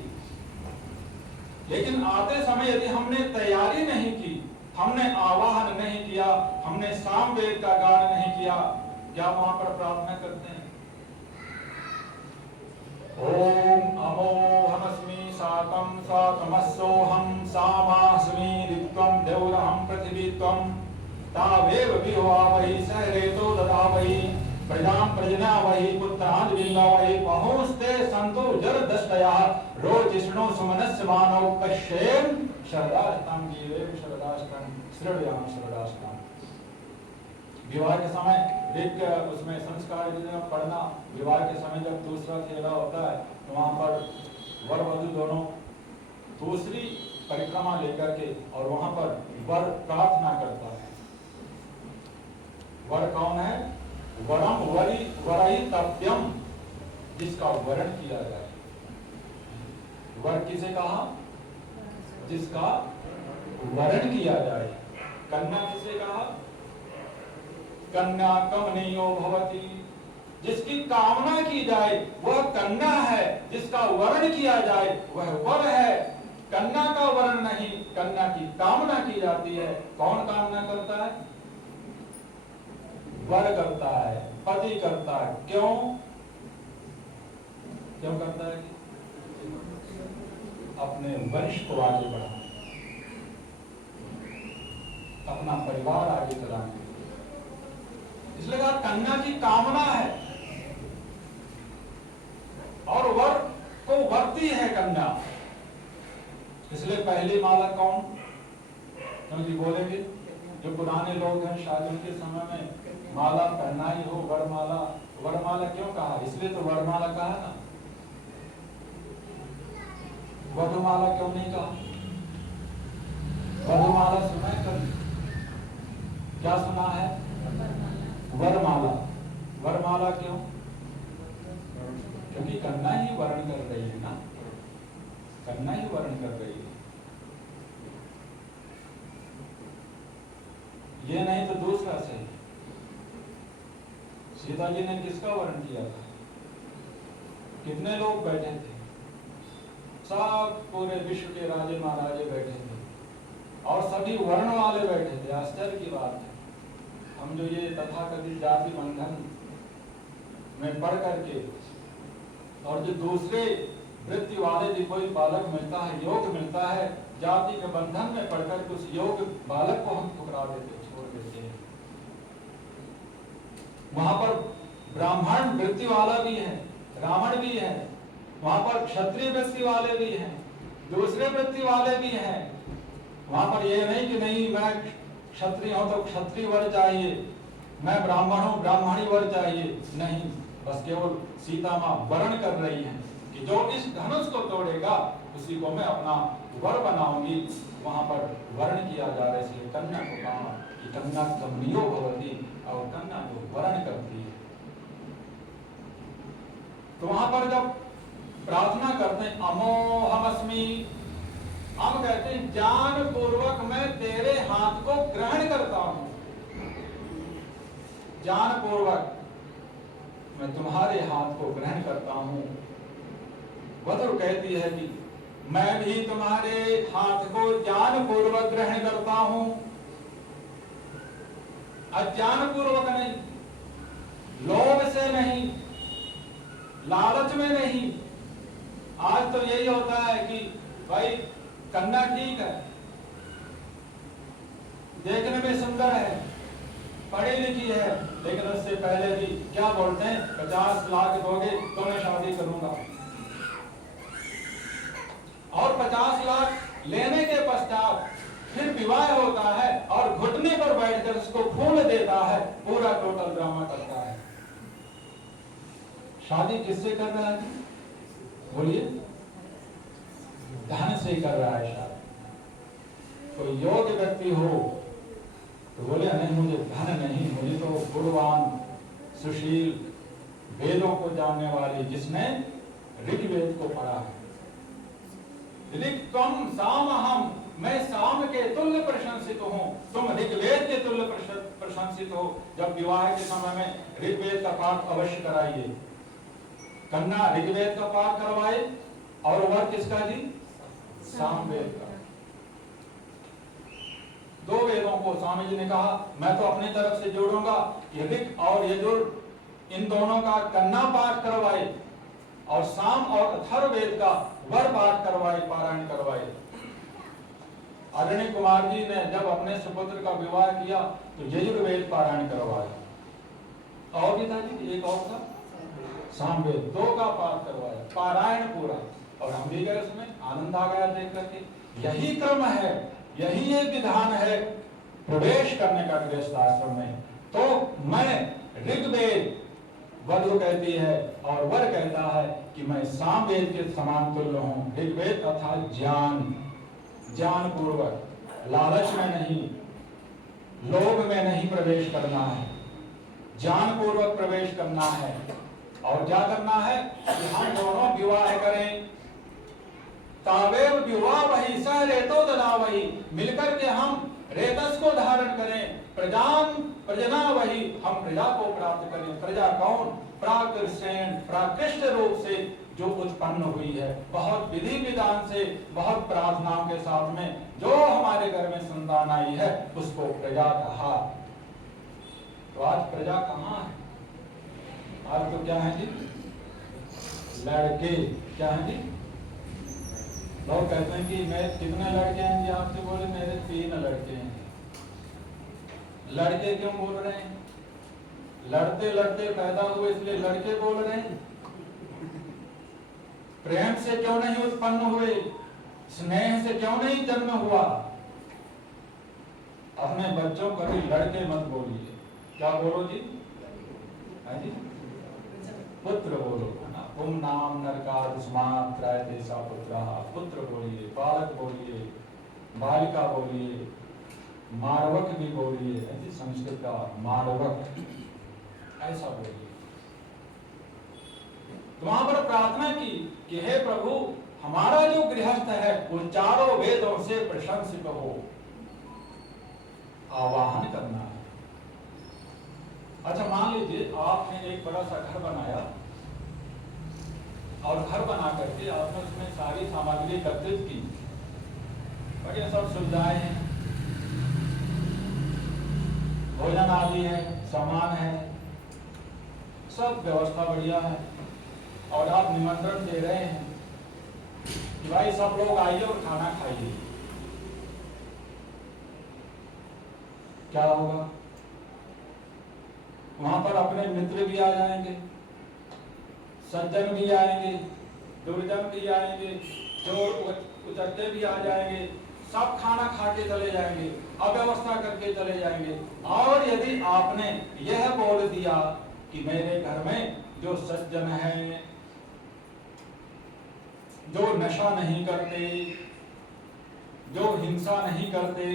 लेकिन आते समय यदि हमने तैयारी नहीं की, हमने आवाहन नहीं किया, हमने सामवेद का गान नहीं किया, क्या वहां पर प्रार्थना करते हैं? ओम अमोहमस्मि सातम सातमस्सोहम सामास्मि ऋत्वं देवरहं पृथिवी त्वं तावेव विह्वावहि सहरेतो ददावहि प्रजां प्रजनावहि पुत्रान् विन्दावहि पहुंस्ते सन्तो जरदष्टया रोजिष्णो सुमनस्य मानव पश्येम शरदाष्टम जीवेम शरदाष्टम श्रेयाम शरदाष्टम। विवाह के समय देख उसमें संस्कार पढ़ना, विवाह के समय जब दूसरा खेला होता है तो वहां पर वर वधू दोनों दूसरी परिक्रमा लेकर के और वहां पर वर प्रार्थना करता है। वर कौन है? वरम वरी वरहि तप्यम, जिसका वरण किया जाए। वर किसे कहा? जिसका वरण किया जाए। कन्या किसे कहा? कन्या कमनीयो भवति, जिसकी कामना की जाए वह कन्या है, जिसका वरण किया जाए वह वर है। कन्या का वरण नहीं, कन्या की कामना की जाती है। कौन कामना करता है? वर करता है, पति करता है। क्यों क्यों करता है? अपने वंश को आगे बढ़ाने, अपना परिवार आगे चलाने। इसलिए कहा कन्या की कामना है और वर को वर्ती है कन्या। इसलिए पहली माला कौन? क्योंकि बोलेंगे जो पुराने लोग हैं शादी के समय में माला पहना ही हो, वरमाला। वरमाला क्यों कहा? इसलिए तो वरमाला कहा ना, वधुमाला क्यों नहीं कहा? वधुमाला सुना है कभी? क्या सुना है? वरमाला। वरमाला क्यों? क्योंकि कन्या ही वर्ण कर रही है ना, कन्या ही वर्ण कर रही है। ये नहीं तो दूसरा सही। सीता जी ने किसका वर्ण किया था? कितने लोग बैठे थे? सब पूरे विश्व के राजे महाराजे बैठे थे और सभी वर्ण वाले बैठे थे। आश्चर्य की बात है, हम जो ये तथाकथित जाति बंधन में पढ़ करके और जो दूसरे वृत्ति वाले जो कोई बालक मिलता है, योग मिलता है, जाति के बंधन में पढ़कर के उस योग बालक को हम ठुकरा देते, छोड़ देते हैं। वहां पर ब्राह्मण वृत्ति वाला भी है, ब्राह्मण भी है, वहां पर क्षत्रिय वृत्ति वाले भी हैं, दूसरे वृत्ति वाले भी हैं। वहां पर यह नहीं कि नहीं मैं क्षत्रिय हूं तो क्षत्रिय वर चाहिए, मैं ब्राह्मण हूं ब्राह्मणी वर चाहिए, नहीं। बस केवल सीता मां वर्ण कर रही हैं कि जो इस धनुष को तोड़ेगा उसी को मैं अपना वर बनाऊंगी। वहां पर वर्ण किया जा रहा है, इसलिए कन्या को कहा कि कन्या कमनीयो भवति, और कन्या जो वर्ण करती है। तो वहां पर जब प्रार्थना करते हैं अमोहमस्मि, हम कहते हैं जान पूर्वक मैं तेरे हाथ को ग्रहण करता हूं, जान पूर्वक मैं तुम्हारे हाथ को ग्रहण करता हूं। वधु कहती है कि मैं भी तुम्हारे हाथ को जान पूर्वक ग्रहण करता हूं, अज्ञान पूर्वक नहीं, लोभ से नहीं, लालच में नहीं। आज तो यही होता है कि भाई कन्या ठीक है, देखने में सुंदर है, पढ़ी लिखी है, लेकिन उससे पहले भी क्या बोलते हैं, 50 लाख दोगे तो मैं शादी करूंगा। और 50 लाख लेने के पश्चात फिर विवाह होता है और घुटने पर बैठकर उसको खून देता है, पूरा टोटल ड्रामा करता है। शादी किससे कर रहा है? बोलिए, धन से कर रहा है शादी। कोई योग्य व्यक्ति हो तो बोले नहीं, मुझे धन नहीं, मुझे तो गुणवान सुशील वेदों को जानने वाली जिसने ऋग्वेद को पढ़ा है। ऋग त्वम साम अहम, मैं साम के तुल्य प्रशंसित हूँ, तुम ऋग्वेद के तुल्य प्रशंसित हो। जब विवाह के समय में ऋग्वेद का पाठ अवश्य कराइए। कन्या ऋग्वेद का पाठ करवाए और वर किसका जी? सामवेद का। दो वेदों को स्वामी जी ने कहा मैं तो अपनी तरफ से जोड़ूंगा, ऋग और यजुर इन दोनों का कन्या पाठ करवाए और साम और अथर्ववेद का वर पाठ करवाए, पारायण करवाए। अरण्य कुमार जी ने जब अपने सुपुत्र का विवाह किया तो यजुर्वेद पारायण करवाया। और भी था जी एक और था सामवेद, दो का पाठ करवाया, पारायण पूरा। और हम भी गए, उसमें आनंद आ गया देख करके। यही क्रम है, यही एक विधान है प्रवेश करने का गृहस्थ आश्रम में। तो मैं ऋग्वेद वधु कहती है और वर कहता है कि मैं सामवेद के समान तुल्य हूं। ऋग्वेद अर्थात ज्ञान, ज्ञान पूर्वक, लालच में नहीं, लोभ में नहीं प्रवेश करना है, ज्ञान पूर्वक प्रवेश करना है। और क्या करना है कि हम दोनों विवाह करें। तावेव विवाह वही सह रेतो दला वही, मिलकर के हम रेतस को धारण करें। प्रजना वही, हम प्रजा को प्राप्त करें। प्रजा कौन? प्राकृष्ट रूप से जो उत्पन्न हुई है, बहुत विधि विधान से, बहुत प्रार्थनाओं के साथ में जो हमारे घर में संतान आई है उसको प्रजा कहा। तो आज प्रजा कहाँ है? आज तो क्या है जी? लड़के। क्या है जी? लोग कहते हैं कि मैं कितने लड़के हैं जी आपसे? बोले मेरे 3 लड़के हैं। लड़के क्यों बोल रहे हैं? लड़ते लड़ते पैदा हुए इसलिए लड़के बोल रहे हैं। प्रेम से क्यों नहीं उत्पन्न हुए? स्नेह से क्यों नहीं जन्म हुआ? अपने बच्चों को भी लड़के मत बोलिए। क्या बोलो जी? है जी? पुत्र बोलो, है ना? तुम नाम नरकादस्मात् त्रयते सा पुत्रः। पुत्र बोलिए, बालक बोलिए, बालिका बोलिए, मारवक भी बोलिए, ऐसी संस्कृत का मारवक, ऐसा बोलिए। तो वहां पर प्रार्थना की कि हे प्रभु, हमारा जो गृहस्थ है वो चारों वेदों से प्रशंसित हो। आवाहन करना है। अच्छा मान लीजिए आपने एक बड़ा सा घर बनाया और घर बना करके आपने उसमें सारी सामग्री एकत्रित की, बढ़िया सब सुविधाएं हैं, भोजन आदि है, सामान है, सब व्यवस्था बढ़िया है, और आप निमंत्रण दे रहे हैं कि भाई सब लोग आइए और खाना खाइए। क्या होगा? वहां पर अपने मित्र भी आ जाएंगे, सज्जन भी आएंगे, दुर्जन भी आएंगे, चोर उचक्के भी आ जाएंगे, सब खाना खा के चले जाएंगे, अव्यवस्था करके चले जाएंगे। और यदि आपने यह बोल दिया कि मेरे घर में जो सज्जन है, जो नशा नहीं करते, जो हिंसा नहीं करते,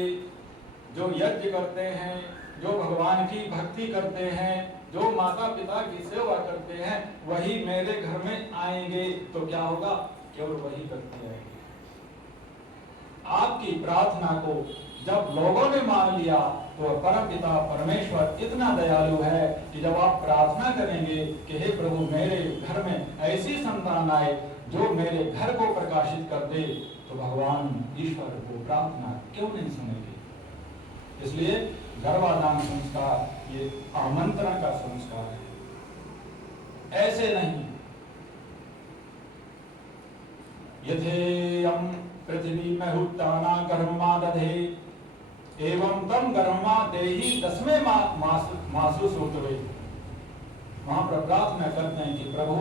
जो यज्ञ करते हैं, जो भगवान की भक्ति करते हैं, जो माता पिता की सेवा करते हैं, वही मेरे घर में आएंगे, तो क्या होगा? केवल वही करते आएंगे। आपकी प्रार्थना को जब लोगों ने मान लिया तो परमपिता परमेश्वर इतना दयालु है कि जब आप प्रार्थना करेंगे कि हे प्रभु मेरे घर में ऐसी संतान आए जो मेरे घर को प्रकाशित कर दे, तो भगवान ईश्वर वो प्रार्थना क्यों नहीं सुनेंगे? इसलिए गर्भाधान संस्कार ये आमंत्रण का संस्कार है, ऐसे नहीं। यथेयं पृथ्वी में हुत्ताना गर्भमा दधे एवं तम गर्भमा देहि 10वें मासु सूतवे। वहां पर प्रार्थना करते हैं कि प्रभु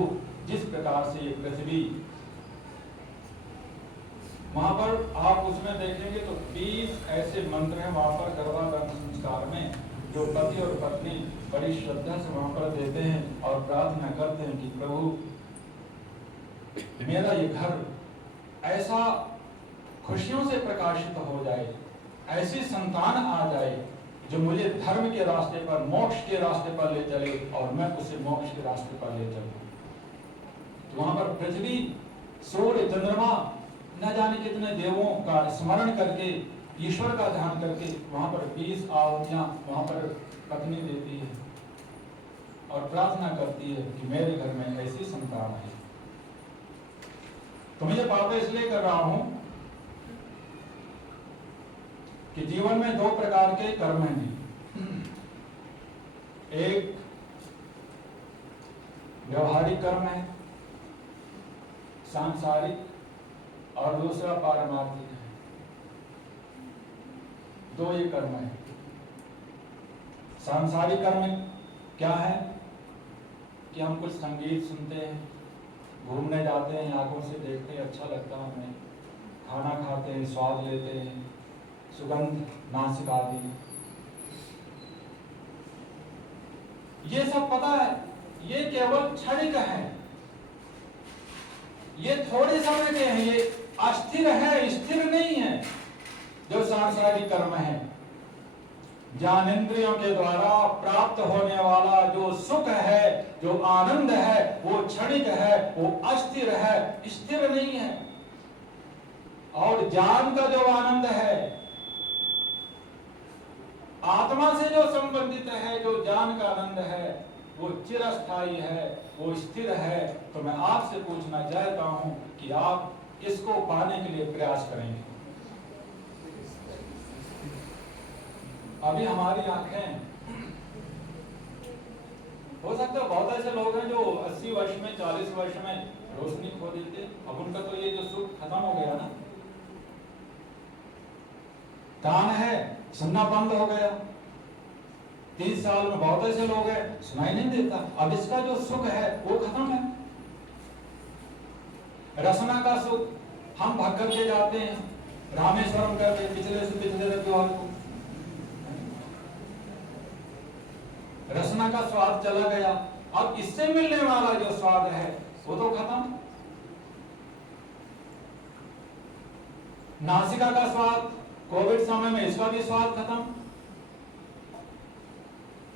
जिस प्रकार से ये पृथ्वी, वहां पर आप उसमें देखेंगे तो 20 ऐसे मंत्र हैं वहां पर गर्भाधान संस्कार में, जो पति और पत्नी बड़ी श्रद्धा से वहां पर देते हैं और प्रार्थना करते हैं कि प्रभु मेरा ये घर ऐसा खुशियों से प्रकाशित हो जाए, ऐसी संतान आ जाए जो मुझे धर्म के रास्ते पर, मोक्ष के रास्ते पर ले चले और मैं उसे मोक्ष के रास्ते पर ले चलूं। तो वहां पर पृथ्वी, सूर्य, चंद्रमा, न जाने कितने देवों का स्मरण करके, ईश्वर का ध्यान करके वहां पर 20 आहुतियां वहां पर पत्नी देती है और प्रार्थना करती है कि मेरे घर में ऐसी संतान है। तो मैं ये बातें इसलिए कर रहा हूं कि जीवन में दो प्रकार के कर्म हैं। एक व्यवहारिक कर्म है, सांसारिक, और दूसरा पारमार्थिक है। दो ये कर्म है। सांसारिक कर्म क्या है कि हम कुछ संगीत सुनते हैं, घूमने जाते हैं, आंखों से देखते हैं, अच्छा लगता है हमें, खाना खाते हैं, स्वाद लेते हैं, सुगंध, नासिक आदि, ये सब पता है, ये केवल क्षणिक है, ये थोड़े समय के हैं, ये अस्थिर है, स्थिर नहीं है। जो सांसारिक कर्म है, ज्ञानेंद्रियों के द्वारा प्राप्त होने वाला जो सुख है, जो आनंद है, वो क्षणिक है, वो अस्थिर है, स्थिर नहीं है। और ज्ञान का जो आनंद है, आत्मा से जो संबंधित है, जो ज्ञान का आनंद है, वो चिरस्थायी है, वो स्थिर है। तो मैं आपसे पूछना चाहता हूं कि आप इसको पाने के लिए प्रयास करेंगे। अभी हमारी आंखें, हो सकता है बहुत ऐसे लोग हैं जो 80 वर्ष में, 40 वर्ष में रोशनी खो देते, अब उनका तो ये जो सुख खत्म हो गया ना। कान है, सुनना बंद हो गया, 30 साल में बहुत ऐसे लोग हैं सुनाई नहीं देता, अब इसका जो सुख है वो खत्म है। रसना का सुख हम भाग करके जाते हैं रामेश्वरम करके, पिछले से पिछले रविवार को रसना का स्वाद चला गया, अब इससे मिलने वाला जो स्वाद है वो तो खत्म। नासिका का स्वाद, कोविड समय में इसका भी स्वाद खत्म।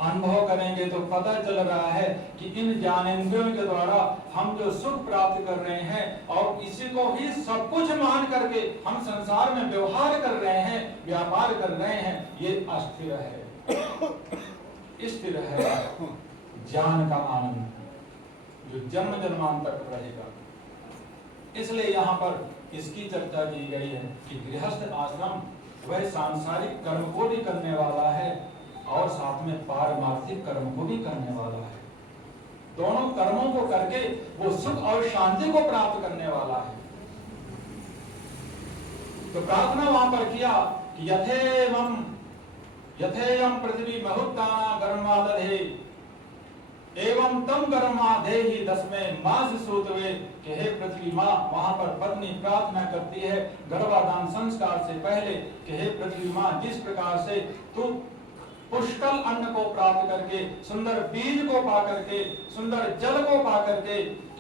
अनुभव करेंगे तो पता चल रहा है कि इन ज्ञानेंद्रियों के द्वारा हम जो सुख प्राप्त कर रहे हैं और इसी को ही सब कुछ मान करके हम संसार में व्यवहार कर रहे हैं, व्यापार कर रहे हैं, ये अस्थिर है, स्थिर है। ज्ञान का आनंद जो जन्म जन्मांतर रहेगा। इसलिए यहाँ पर इसकी चर्चा की गई है कि गृहस्थ आश्रम वह सांसारिक कर्म को भी करने वाला है और साथ में पारमार्थिक कर्म को भी करने वाला है। दोनों कर्मों को करके वो सुख और शांति को प्राप्त करने वाला है। तो प्रार्थना वहां पर किया कि यथेयम पृथ्वी महुत्ताना गर्मादधे एवं तम गर्मादेहि 10वें मास सूतवे कि हे पृथ्वी माँ, वहां पर पत्नी प्रार्थना करती है गर्भाधान संस्कार से पहले कि हे पृथ्वी माँ, जिस प्रकार से तू पुष्कल अन्न को प्राप्त करके, सुंदर बीज को पा करके, सुंदर जल को पा करके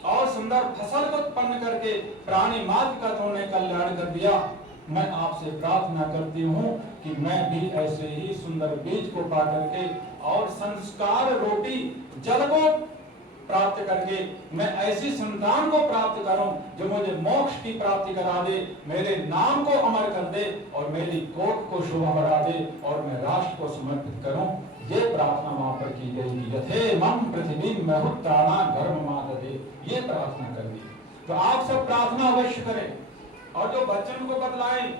और सुंदर फसल को उत्पन्न करके प्राणी मात्र का तुमने कल्याण कर दिया, मैं आपसे प्रार्थना करती हूँ कि मैं भी ऐसे ही सुंदर बीज को पा करके और संस्कार रूपी जल को प्राप्त करके मैं ऐसी संतान को प्राप्त करूं जो मुझे मोक्ष की प्राप्ति करा दे, मेरे नाम को अमर कर दे और मेरी कोट को शोभा बढ़ा दे और मैं राष्ट्र को समर्पित करूं। ये प्रार्थना वहां पर की गई कि यथे मम पृथ्वी महुत्ताना गर्भमादधे, ये प्रार्थना कर दी। तो आप सब प्रार्थना अवश्य करें और जो बच्चों को बतलाएं।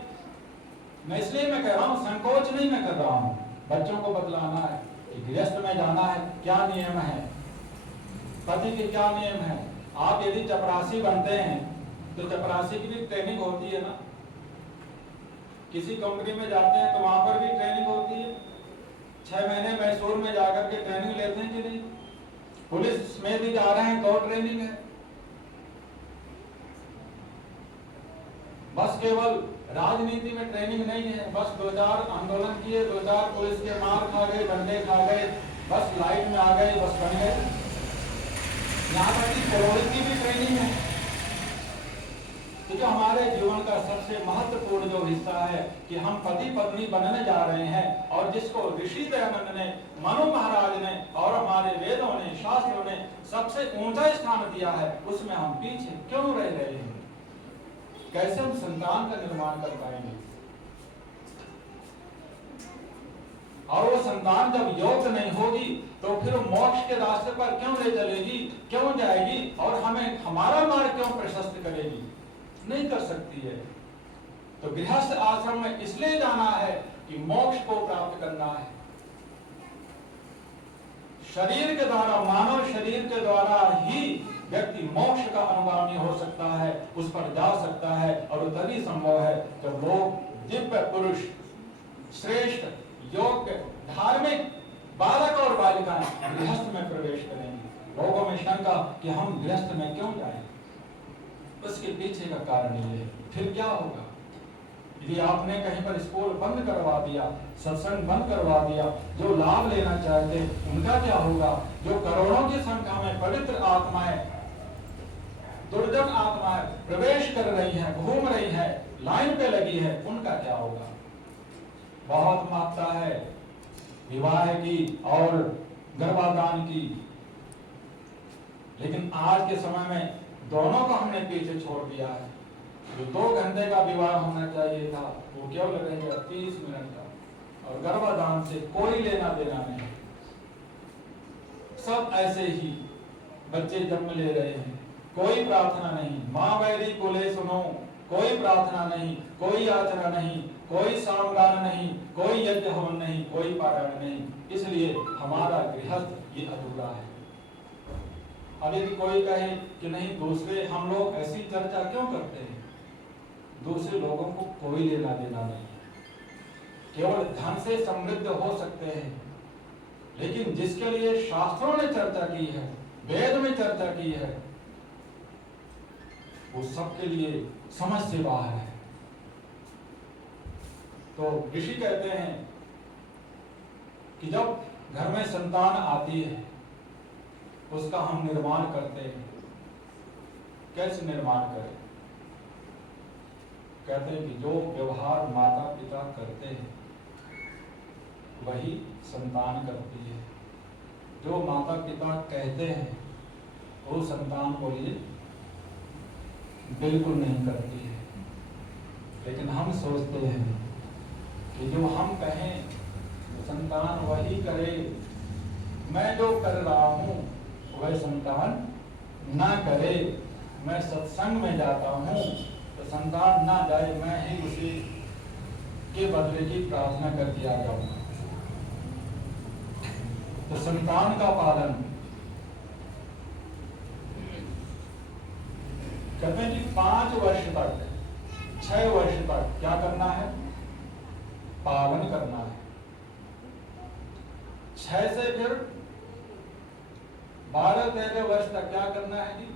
मैं इसलिए मैं कह रहा हूं, संकोच नहीं मैं कर रहा हूं, बच्चों को बतलाना है कि गृहस्थ में जाना है, क्या नियम है, पति के क्या नियम है। आप यदि चपरासी बनते हैं तो चपरासी की भी ट्रेनिंग होती है ना, किसी कंपनी में जाते हैं तो वहां पर भी ट्रेनिंग होती है। 6 महीने मैसूर में जाकर के ट्रेनिंग लेते हैं कि नहीं, पुलिस में भी जा रहे हैं तो ट्रेनिंग है। बस केवल राजनीति में ट्रेनिंग नहीं है, बस 2-4 आंदोलन किए, 2-4 पुलिस के मार खा गए, डंडे खा गए, बस लाइट में आ गए, बस बन गए। यहाँ पर की पुरोहित की भी ट्रेनिंग है। तो जो हमारे जीवन का सबसे महत्वपूर्ण जो हिस्सा है कि हम पति पत्नी बनने जा रहे हैं, और जिसको ऋषि दयानंद ने, मनु महाराज ने और हमारे वेदों ने, शास्त्रों ने सबसे ऊंचा स्थान दिया है, उसमें हम पीछे क्यों रह रहे हैं? कैसे हम संतान का निर्माण कर पाएंगे? और वो संतान जब योग्य नहीं होगी तो फिर मोक्ष के रास्ते पर क्यों ले चलेगी, क्यों जाएगी, और हमें हमारा मार्ग क्यों प्रशस्त करेगी? नहीं कर सकती है। तो गृहस्थ आश्रम में इसलिए जाना है कि मोक्ष को प्राप्त करना है। शरीर के द्वारा, मानव शरीर के द्वारा ही व्यक्ति मोक्ष का अनुगामी हो सकता है, उस पर जा सकता है, और वो तभी संभव है जब लोग दिव्य पुरुष, श्रेष्ठ, योग्य, धार्मिक बालक और बालिकाएं गृहस्थ में प्रवेश करेंगे। लोगों में शंका कि हम गृहस्थ में क्यों जाएं? उसके पीछे का कारण ये है। फिर क्या होगा? यदि आपने कहीं पर स्कूल बंद करवा दिया, सत्संग बंद करवा दिया, जो लाभ लेना चाहते उनका क्या होगा? जो करोड़ों की संख्या में पवित्र आत्माएं, दुर्जन आत्माएं प्रवेश कर रही हैं, घूम रही हैं, लाइन पे लगी है, उनका क्या होगा? बहुत मात्रा है विवाह की और गर्भाधान की, लेकिन आज के समय में दोनों को हमने पीछे छोड़ दिया है। जो 2 घंटे का विवाह होना चाहिए था वो केवल रहेगा 30 मिनट का, और गर्भाधान से कोई लेना देना नहीं। सब ऐसे ही बच्चे जन्म ले रहे हैं, कोई प्रार्थना नहीं। माँ बैरी बोले सुनो, कोई प्रार्थना नहीं, कोई याचना नहीं, कोई सामगान नहीं, कोई यज्ञ हवन नहीं, कोई पारायण नहीं। इसलिए हमारा गृहस्थ ये अधूरा है। अब यदि कोई कहे कि नहीं दूसरे, हम लोग ऐसी चर्चा क्यों करते हैं? दूसरे लोगों को कोई लेना देना नहीं है। केवल धन से समृद्ध हो सकते हैं, लेकिन जिसके लिए शास्त्रों ने चर्चा की है, वेद में चर्चा की है, वो सबके लिए समझ से बाहर है। तो ऋषि कहते हैं कि जब घर में संतान आती है उसका हम निर्माण करते हैं। कैसे निर्माण करें? कहते हैं कि जो व्यवहार माता पिता करते हैं वही संतान करती है। जो माता पिता कहते हैं वो संतान को लिए बिल्कुल नहीं करती है। लेकिन हम सोचते हैं कि जो हम कहें संतान वही करे, मैं जो कर रहा हूं वह संतान ना करे। मैं सत्संग में जाता हूं तो संतान ना जाए, मैं ही उसी के बदले की प्रार्थना कर दिया जाऊंगा। तो संतान का पालन कहते हैं कि 5 वर्ष तक, 6 वर्ष तक क्या करना है? पालन करना है। 6 से फिर 12-13 वर्ष तक क्या करना है जी?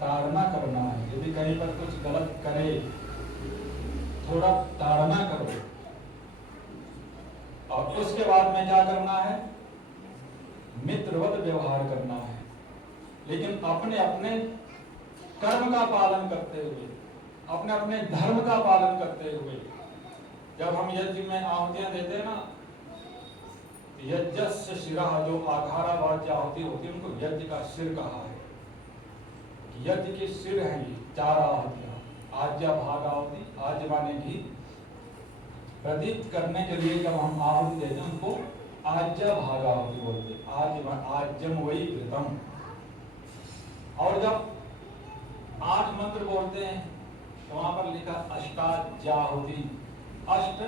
ताड़ना करना है। यदि कहीं पर कुछ गलत करे थोड़ा ताड़ना करो, और उसके बाद में क्या करना है? मित्रवत व्यवहार करना है। लेकिन अपने अपने कर्म का पालन करते हुए, अपने अपने धर्म का पालन करते हुए। जब हम यज्ञ में आहुतियां देते हैं ना, यज्ञस्य शिरः, जो आघारा वाच्य आहुति होती है उनको यज्ञ का सिर कहा है। यज्ञ के सिर है ये 4 आहुतियां। आज्ञा भाग आहुति, आज्य माने घी, प्रदीप करने के लिए जब हम आहुति देते हैं उनको आज्ञा भाग आहुति बोलते हैं। आज्यम वही घृतम। और जब 8 मंत्र बोलते हैं तो वहां पर लिखा अष्टाज्याहुति, अष्ट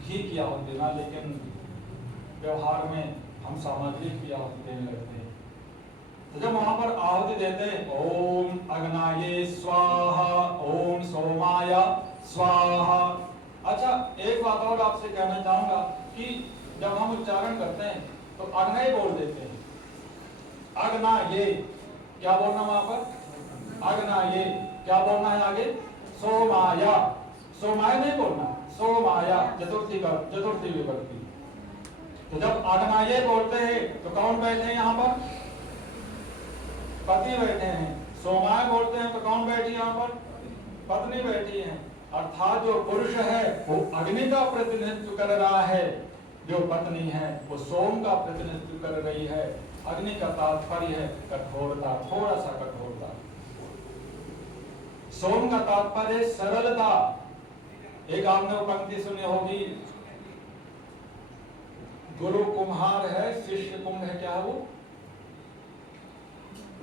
घी की आहुति ना, लेकिन व्यवहार में हम सामग्री की आहुति देने लगते हैं। तो जब वहां पर आहुति देते हैं ओम अग्नाये स्वाहा, ओम सोमाय स्वाहा। अच्छा, एक बात और आपसे कहना चाहूंगा कि जब हम उच्चारण करते हैं तो अग्नय बोल देते हैं। अग्नाये क्या बोलना वहां पर? अग्नाये क्या बोलना है आगे? सोमाया। सोमाया नहीं बोलना, सोमाया चतुर्थी विभक्ति। तो जब अग्नाये बोलते हैं तो कौन बैठे हैं यहाँ पर? पति बैठे हैं। सोमाएं बोलते हैं तो कौन बैठी यहाँ पर? पत्नी बैठी है। अर्थात जो पुरुष है वो अग्नि का प्रतिनिधित्व कर रहा है, जो पत्नी है वो सोम का प्रतिनिधित्व कर रही है। अग्नि का तात्पर्य है कठोरता, थोड़ा सा कठोरता। सोम का तात्पर्य है सरलता। एक आपने वो पंक्ति सुनी होगी, गुरु कुम्हार है शिष्य कुंभ है, क्या है वो?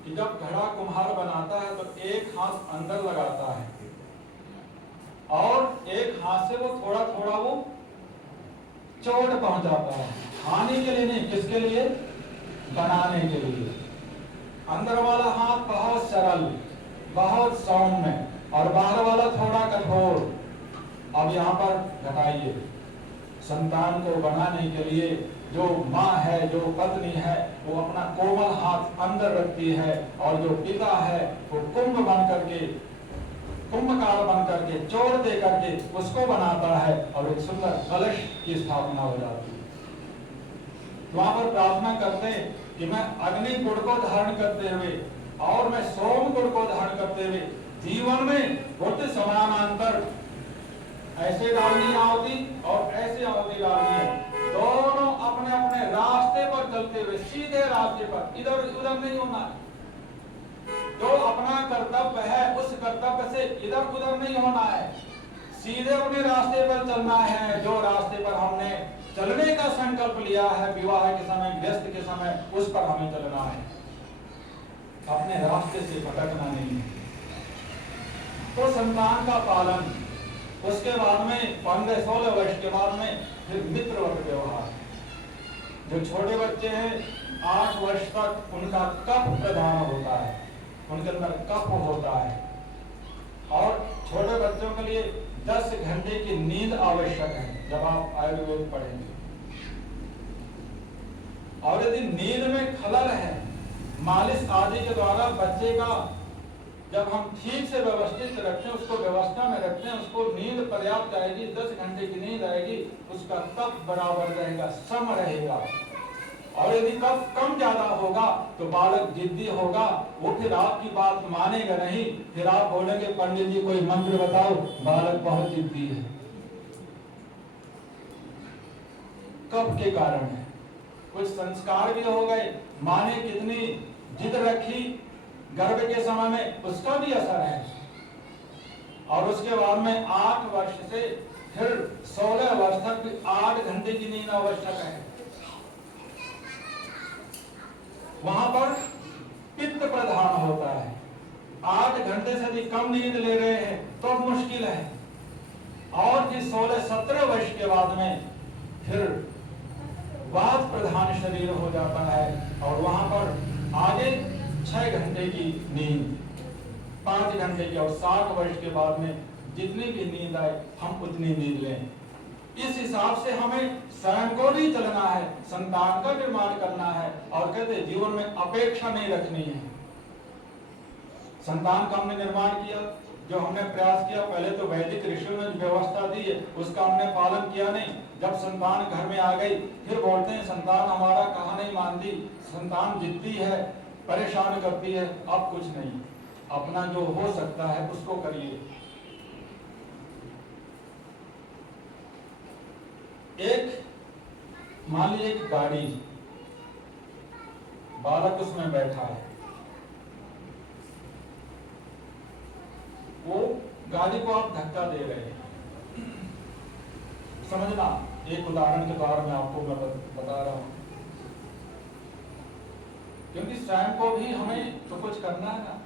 कि जब घड़ा कुम्हार बनाता है तो एक हाथ अंदर लगाता है और एक हाथ से वो थोड़ा थोड़ा वो चोट पहुंचाता है, खाने के लिए नहीं, किसके लिए? बनाने के लिए। अंदर वाला हाथ बहुत सरल, बहुत सौम्य और बाहर वाला थोड़ा कठोर। अब यहाँ पर घटाइए, संतान को बनाने के लिए जो माँ है, जो पत्नी है, वो अपना कोमल हाथ अंदर रखती है और जो पिता है वो कुंभ बन करके, कुंभकार बन करके, चोर दे करके उसको बनाता है और एक सुंदर कलश की स्थापना हो जाती है। वहां पर प्रार्थना करते हैं कि मैं अग्नि गुण को धारण करते हुए और मैं सोम गुण को धारण करते हुए जीवन में बहुत समानांतर ऐसे डालनी आहुति और ऐसे आहुति डालनी है, दोनों अपने अपने रास्ते पर चलते हुए सीधे रास्ते पर, इधर उधर नहीं होना है। जो अपना कर्तव्य है उस कर्तव्य से इधर उधर नहीं होना है, सीधे अपने रास्ते पर चलना है। जो रास्ते पर हमने चलने का संकल्प लिया है विवाह के समय, व्यस्त के समय, उस पर हमें चलना है, अपने रास्ते से भटकना नहीं है। तो संतान का पालन, उसके बाद में 15-16 वर्ष के बाद में फिर मित्रवत व्यवहार। जो छोटे बच्चे हैं 8 वर्ष तक उनका कफ प्रधान होता है, उनके अंदर कफ होता है और छोटे बच्चों के लिए 10 घंटे की नींद आवश्यक है। जब आप आयुर्वेद पढ़ेंगे और यदि नींद में खलल है, मालिश आदि के द्वारा बच्चे का जब हम ठीक से व्यवस्थित रखते हैं, उसको व्यवस्था में रखते हैं, उसको नींद पर्याप्त आएगी, 10 घंटे की नींद आएगी, उसका कफ बराबर रहेगा, सम रहेगा। और यदि कफ कम ज्यादा होगा तो बालक जिद्दी होगा, वो फिर आपकी बात मानेगा नहीं, फिर आप बोलेंगे पंडित जी कोई मंत्र बताओ, बालक बहुत जिद्दी है। कफ के कारण है। कुछ संस्कार भी हो गए, माँ ने कितनी जिद रखी गर्भ के समय में, उसका भी असर है। और उसके बाद में 8 वर्ष से फिर 16 वर्ष तक 8 घंटे की नींद आवश्यक है। वहां पर पित्त प्रधान होता है, 8 घंटे से भी कम नींद ले रहे हैं तो मुश्किल है। और फिर 16-17 वर्ष के बाद में फिर वात प्रधान शरीर हो जाता है और वहां पर आगे 6 घंटे की नींद, 5 घंटे की, और 60 वर्ष के बाद में जितनी भी नींद आए हम उतनी नींद लें। इस हिसाब से हमें स्वयं को भी चलना है, संतान का निर्माण करना है और कहते जीवन में अपेक्षा नहीं रखनी है। संतान का हमने निर्माण किया, जो हमने प्रयास किया, पहले तो वैदिक ऋषियों ने व्यवस्था दी है उसका हमने पालन किया नहीं। जब संतान घर में आ गई फिर बोलते हैं संतान हमारा कहा नहीं मानती, संतान जिद्दी है, परेशान करती है। अब कुछ नहीं, अपना जो हो सकता है उसको करिए। एक मान लीजिए एक गाड़ी, बालक उसमें बैठा है, वो गाड़ी को आप धक्का दे रहे हैं। समझना, एक उदाहरण के द्वारा मैं आपको बता रहा हूं, क्योंकि स्वयं को भी हमें तो कुछ करना है ना,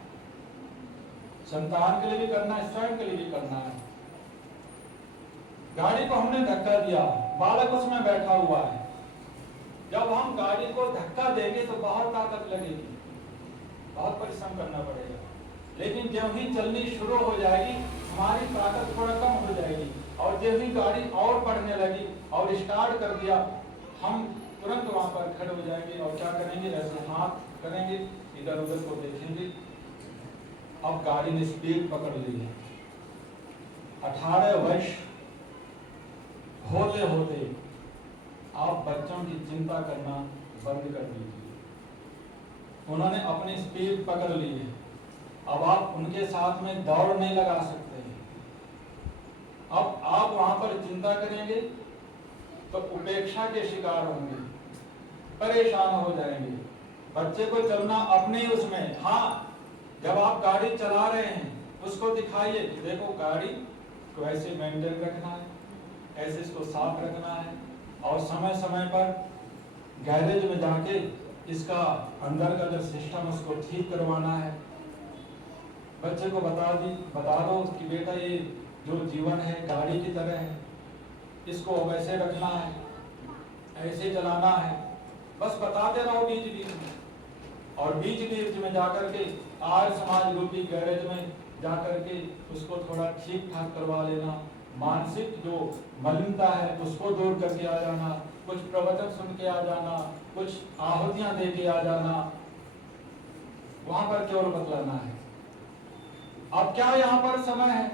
संतान के लिए भी करना है, स्वयं के लिए भी करना है। गाड़ी को हमने धक्का दिया, बालक उसमें बैठा हुआ है। जब हम गाड़ी को धक्का देंगे तो बहुत ताकत लगेगी, बहुत परिश्रम करना पड़ेगा, लेकिन जब ही चलनी शुरू हो जाएगी हमारी ताकत थोड़ा कम हो जाएगी और जब ही गाड़ी और बढ़ने लगी और स्टार्ट कर दिया, हम तुरंत वहां पर खड़े हो जाएंगे और क्या करेंगे, ऐसे हाथ करेंगे, इधर उधर को देखेंगे। अब गाड़ी ने स्पीड पकड़ ली है। 18 वर्ष होते होते आप बच्चों की चिंता करना बंद कर दीजिए। उन्होंने अपनी स्पीड पकड़ ली है, अब आप उनके साथ में दौड़ नहीं लगा सकते हैं। अब आप वहां पर चिंता करेंगे तो उपेक्षा के शिकार होंगे, परेशान हो जाएंगे। बच्चे को चलना अपने उसमें, हाँ जब आप गाड़ी चला रहे हैं उसको दिखाइए कि देखो गाड़ी को ऐसे मेंटेन रखना है, ऐसे इसको साफ रखना है, और समय समय पर गैरेज में जाके इसका अंदर का जो सिस्टम उसको ठीक करवाना है। बच्चे को बता दो कि बेटा ये जो जीवन है गाड़ी की तरह है, इसको वैसे रखना है, ऐसे चलाना है, बस बताते रहो बीच बीच में। और बीच बीच में जाकर के आर्य समाज रूपी गैरेज में जाकर के उसको थोड़ा ठीक ठाक करवा लेना, मानसिक जो मलिनता है उसको दूर करके आ जाना, कुछ प्रवचन सुन के आ जाना, कुछ आहुतियां दे के आ जाना, वहां पर केवल बतलाना है। अब क्या यहाँ पर समय है,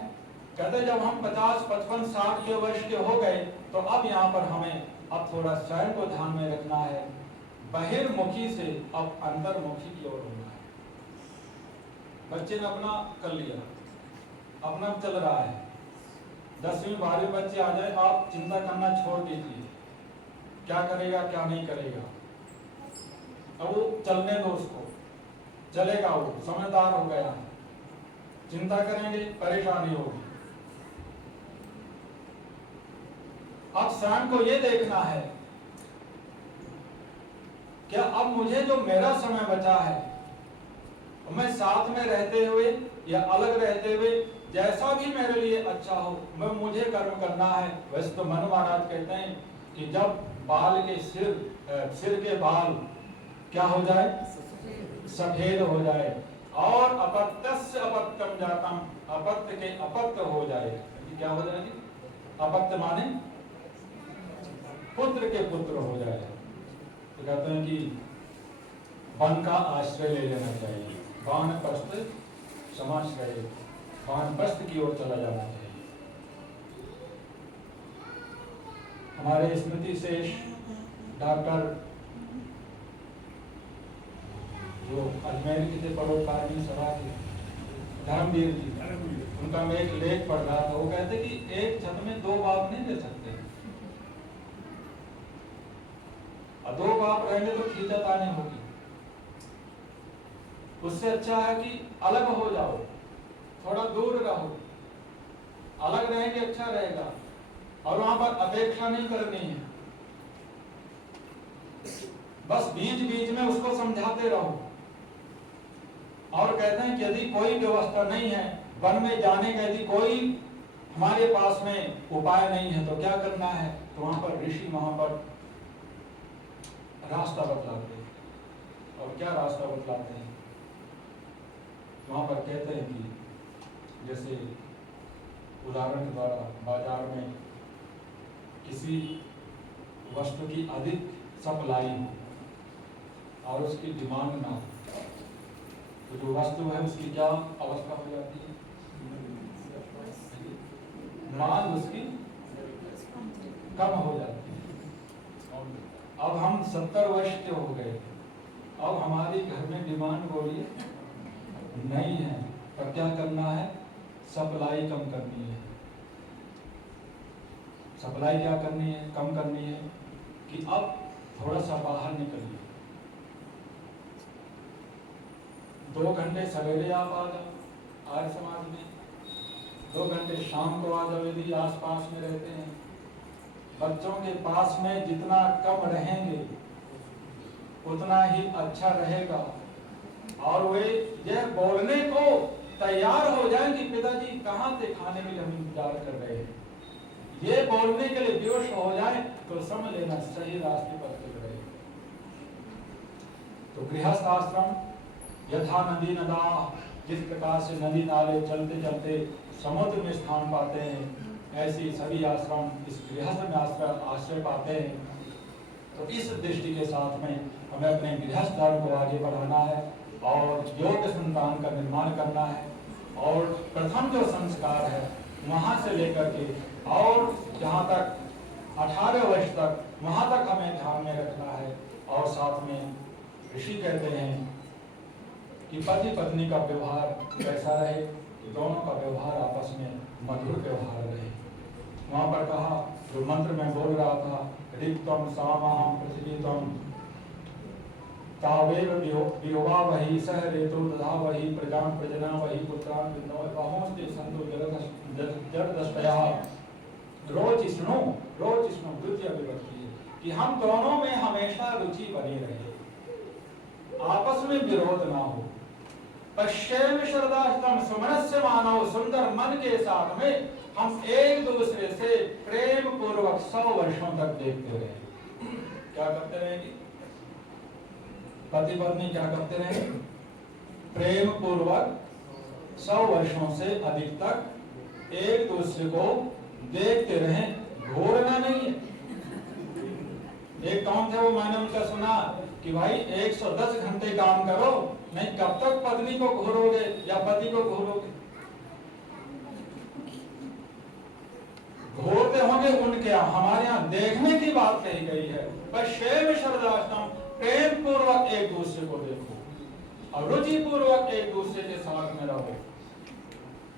कहते जब हम 50, 55, 60 के वर्ष के हो गए तो अब यहाँ पर हमें अब थोड़ा स्वयं को ध्यान में रखना है, बहिर्मुखी से अब अंतर्मुखी की ओर होना है। बच्चे ने अपना कर लिया, अपना चल रहा है, 10वीं 12वीं बच्चे आ जाए, आप चिंता करना छोड़ दीजिए क्या करेगा क्या नहीं करेगा। अब वो चलने दो, उसको चलेगा, वो समझदार हो गया है। चिंता करेंगे परेशानी होगी। अब स्वयं को ये देखना है क्या अब मुझे जो मेरा समय बचा है मैं साथ में रहते हुए या अलग रहते हुए जैसा भी मेरे लिए अच्छा हो मैं मुझे कर्म करना है। वैसे तो मनु महाराज कहते हैं कि जब बाल के सिर के बाल क्या हो जाए, सफेद हो जाए, और अपत्यस्य अपत्यम जातम, अपत्य के अपत्य हो जाए, क्या हो जाएगी, अपत्य माने पुत्र के पुत्र हो जाए। तो कहते हैं कि वन का आश्रय ले लेना चाहिए, वानप्रस्थ समाश्रय, वानप्रस्थ की ओर चला जाना चाहिए। हमारे स्मृति शेष डॉक्टर जो अजमेर के थे परोपकारिणी सभा के धर्मवीर जी, उनका मैं एक लेख पढ़ रहा था। वो कहते कि एक छत में 2 बाप नहीं रह सकते, और 2 बाप रहेंगे तो खींचातानी होगी। उससे अच्छा है कि अलग हो जाओ, थोड़ा दूर रहो, अलग रहेंगे अच्छा रहेगा, और वहां पर अपेक्षा नहीं करनी है, बस बीच बीच में उसको समझाते रहो। और कहते हैं कि यदि कोई व्यवस्था नहीं है वन में जाने का, यदि कोई हमारे पास में उपाय नहीं है तो क्या करना है, तो वहां पर ऋषि वहां पर रास्ता बतलाते हैं। और क्या रास्ता बतलाते हैं, वहां पर कहते हैं कि जैसे उदाहरण के द्वारा बाजार में किसी वस्तु की अधिक सप्लाई हो और उसकी डिमांड ना हो, तो जो वस्तु है उसकी क्या अवस्था हो जाती है, मांग उसकी कम हो जाती है। अब हम 70 वर्ष के हो गए, अब हमारी घर में डिमांड बोलिए नहीं है, तो क्या करना है, सप्लाई कम करनी है। सप्लाई क्या करनी है, कम करनी है कि अब थोड़ा सा बाहर निकलिए, 2 घंटे सवेरे आप आ जाओ आर्य समाज में, 2 घंटे शाम को आ जाओ यदि आस पास में रहते हैं। बच्चों के पास में जितना कम रहेंगे उतना ही अच्छा रहेगा, और वे यह बोलने को तैयार हो जाए कि पिताजी कहाँ से खाने के लिए हम इंतजार कर रहे हैं, ये बोलने के लिए विवश हो जाए तो समझ लेना सही रास्ते पर चल रहे हैं। तो गृहस्थ आश्रम यथा नदी नदा, जिस प्रकार से नदी नाले चलते चलते समुद्र में स्थान पाते हैं, ऐसे सभी आश्रम इस गृहस्थ में आश्रय पाते हैं। तो इस दृष्टि के साथ में हमें अपने गृहस्थ धर्म को आगे बढ़ाना है और योग्य संतान का निर्माण करना है। और प्रथम जो संस्कार है वहाँ से लेकर के और जहाँ तक 18 वर्ष तक, वहाँ तक हमें ध्यान में रखना है। और साथ में ऋषि कहते हैं कि पति पत्नी का व्यवहार कैसा रहे, कि दोनों का व्यवहार आपस में मधुर व्यवहार रहे। वहां पर कहा, जो मंत्र में बोल रहा था, ऋक्तम सामहम पृथ्वीतम तावेव विहोवा वही सह रेतो दधा वही प्रजान प्रजना वही पुत्रान विन्दोय बहुस्ते संतो जलदस्पया रोचिष्णु द्वितीय विभक्ति है कि हम दोनों में हमेशा रुचि बनी रहे, आपस में विरोध ना हो। पश्चिम शरदाष्टम सुमनस्य मानव सुंदर मन के साथ में हम एक दूसरे से प्रेम पूर्वक 100 वर्षों तक देखते रहे। क्या करते रहेंगे? पति पत्नी क्या करते रहे? प्रेम पूर्वक 100 वर्षों से अधिक तक एक दूसरे को देखते रहे, घूरना नहीं है। एक कौन थे वो, मैंने उनका सुना कि भाई 110 घंटे काम करो, नहीं कब तक पत्नी को घूरोगे या पति को घूरोगे? घूरते होंगे उनके यहाँ, हमारे यहाँ देखने की बात कही गई है। पश्चिम शरदाष्टम, प्रेम पूर्वक एक दूसरे को देखो और रुचि पूर्वक एक दूसरे के साथ में रहो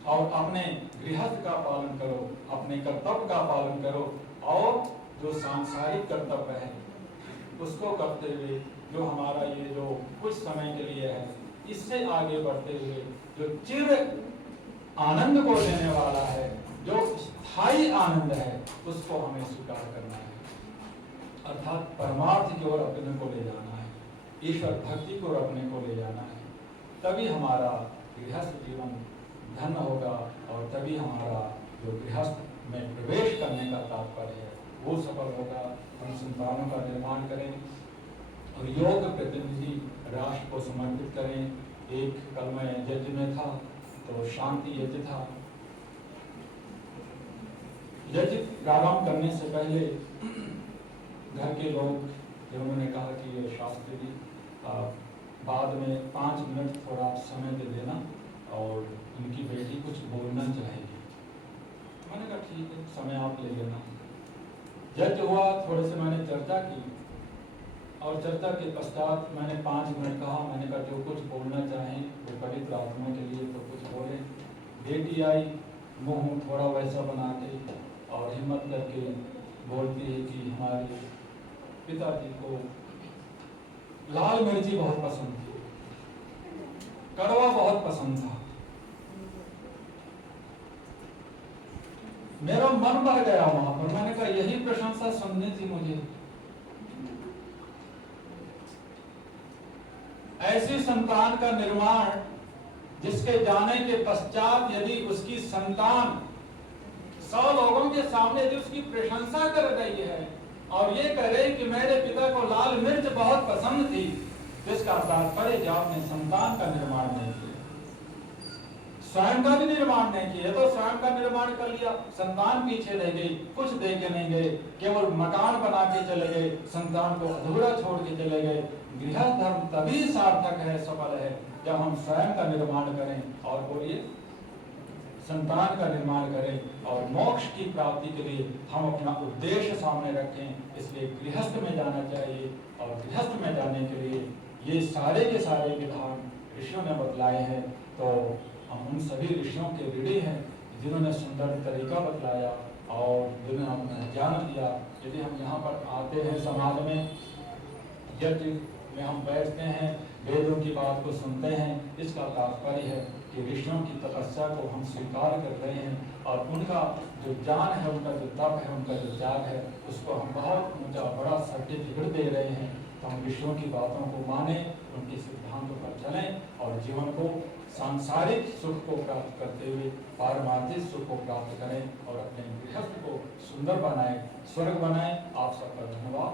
और अपने गृहस्थ का पालन करो, अपने कर्तव्य का पालन करो और जो सांसारिक कर्तव्य है उसको करते हुए जो हमारा ये जो कुछ समय के लिए है, इससे आगे बढ़ते हुए जो चिर आनंद को देने वाला है, जो स्थायी आनंद है, उसको हमें स्वीकार करना है। अर्थात परमार्थ की ओर अपने को ले जाना है, ईश्वर भक्ति को अपने को ले जाना है। तभी हमारा गृहस्थ जीवन धन्य होगा और तभी हमारा जो गृहस्थ में प्रवेश करने का तात्पर्य है वो सफल होगा। हम संतानों का निर्माण करें और योग प्रतिनिधि राष्ट्र को समर्पित करें। एक कल मैं यज्ञ में था तो शांति यज्ञ था। यज्ञ प्रारंभ करने से पहले घर के लोग जिन्होंने कहा कि ये शास्त्री जी बाद में 5 मिनट थोड़ा आप समय दे देना और इनकी बेटी कुछ बोलना चाहेगी। मैंने कहा ठीक है, समय आप ले लेना। यज्ञ हुआ, थोड़े से मैंने चर्चा की और चर्चा के पश्चात मैंने 5 मिनट कहा। मैंने कहा जो कुछ बोलना चाहें वो पवित्र आत्मा के लिए तो कुछ बोले। बेटी आई, मुंह थोड़ा वैसा बना के और हिम्मत करके बोलती है कि हमारे पिताजी को लाल मिर्ची बहुत पसंद थी, कड़वा बहुत पसंद था। मेरा मन भर गया वहां पर। मैंने कहा यही प्रशंसा सुननी थी मुझे। ऐसी संतान का निर्माण जिसके जाने के पश्चात यदि उसकी संतान 100 लोगों के सामने यदि उसकी प्रशंसा कर रही है और ये कह रही कि मेरे पिता को लाल मिर्च बहुत पसंद थी, जिसका तात्पर्य कि आपने संतान का निर्माण नहीं किया, स्वयं का भी निर्माण नहीं किया। तो स्वयं का निर्माण कर लिया, संतान पीछे रह गई, कुछ दे के नहीं गए, केवल मकान बना के चले गए, संतान को अधूरा छोड़ के चले गए। गृहस्थ धर्म तभी सार्थक है, सफल है, जब हम स्वयं का निर्माण करें और बोलिए संतान का निर्माण करें और मोक्ष की प्राप्ति के लिए हम अपना उद्देश्य सामने रखें। इसलिए गृहस्थ में जाना चाहिए और गृहस्थ में जाने के लिए ये सारे के सारे विधान ऋषियों ने बतलाए हैं। तो हम उन सभी ऋषियों के ऋणी हैं जिन्होंने सुंदर तरीका बतलाया और जिन्होंने हमें ज्ञान दिया। यदि हम यहाँ पर आते हैं समाज में, यज्ञ में हम बैठते हैं, वेदों की बात को सुनते हैं, इसका तात्पर्य है कि ऋषियों की तपस्या को हम स्वीकार कर रहे हैं और उनका जो ज्ञान है, उनका जो तप है, उनका जो त्याग है, उसको हम बहुत ऊंचा बड़ा सर्टिफिकेट दे रहे हैं। तो हम ऋषियों की बातों को माने, उनके सिद्धांतों पर चलें और जीवन को सांसारिक सुख को प्राप्त करते हुए पारमार्थिक सुख को प्राप्त करें और अपने गृहस्थ को सुंदर बनाएं, स्वर्ग बनाएं। आप सबका धन्यवाद।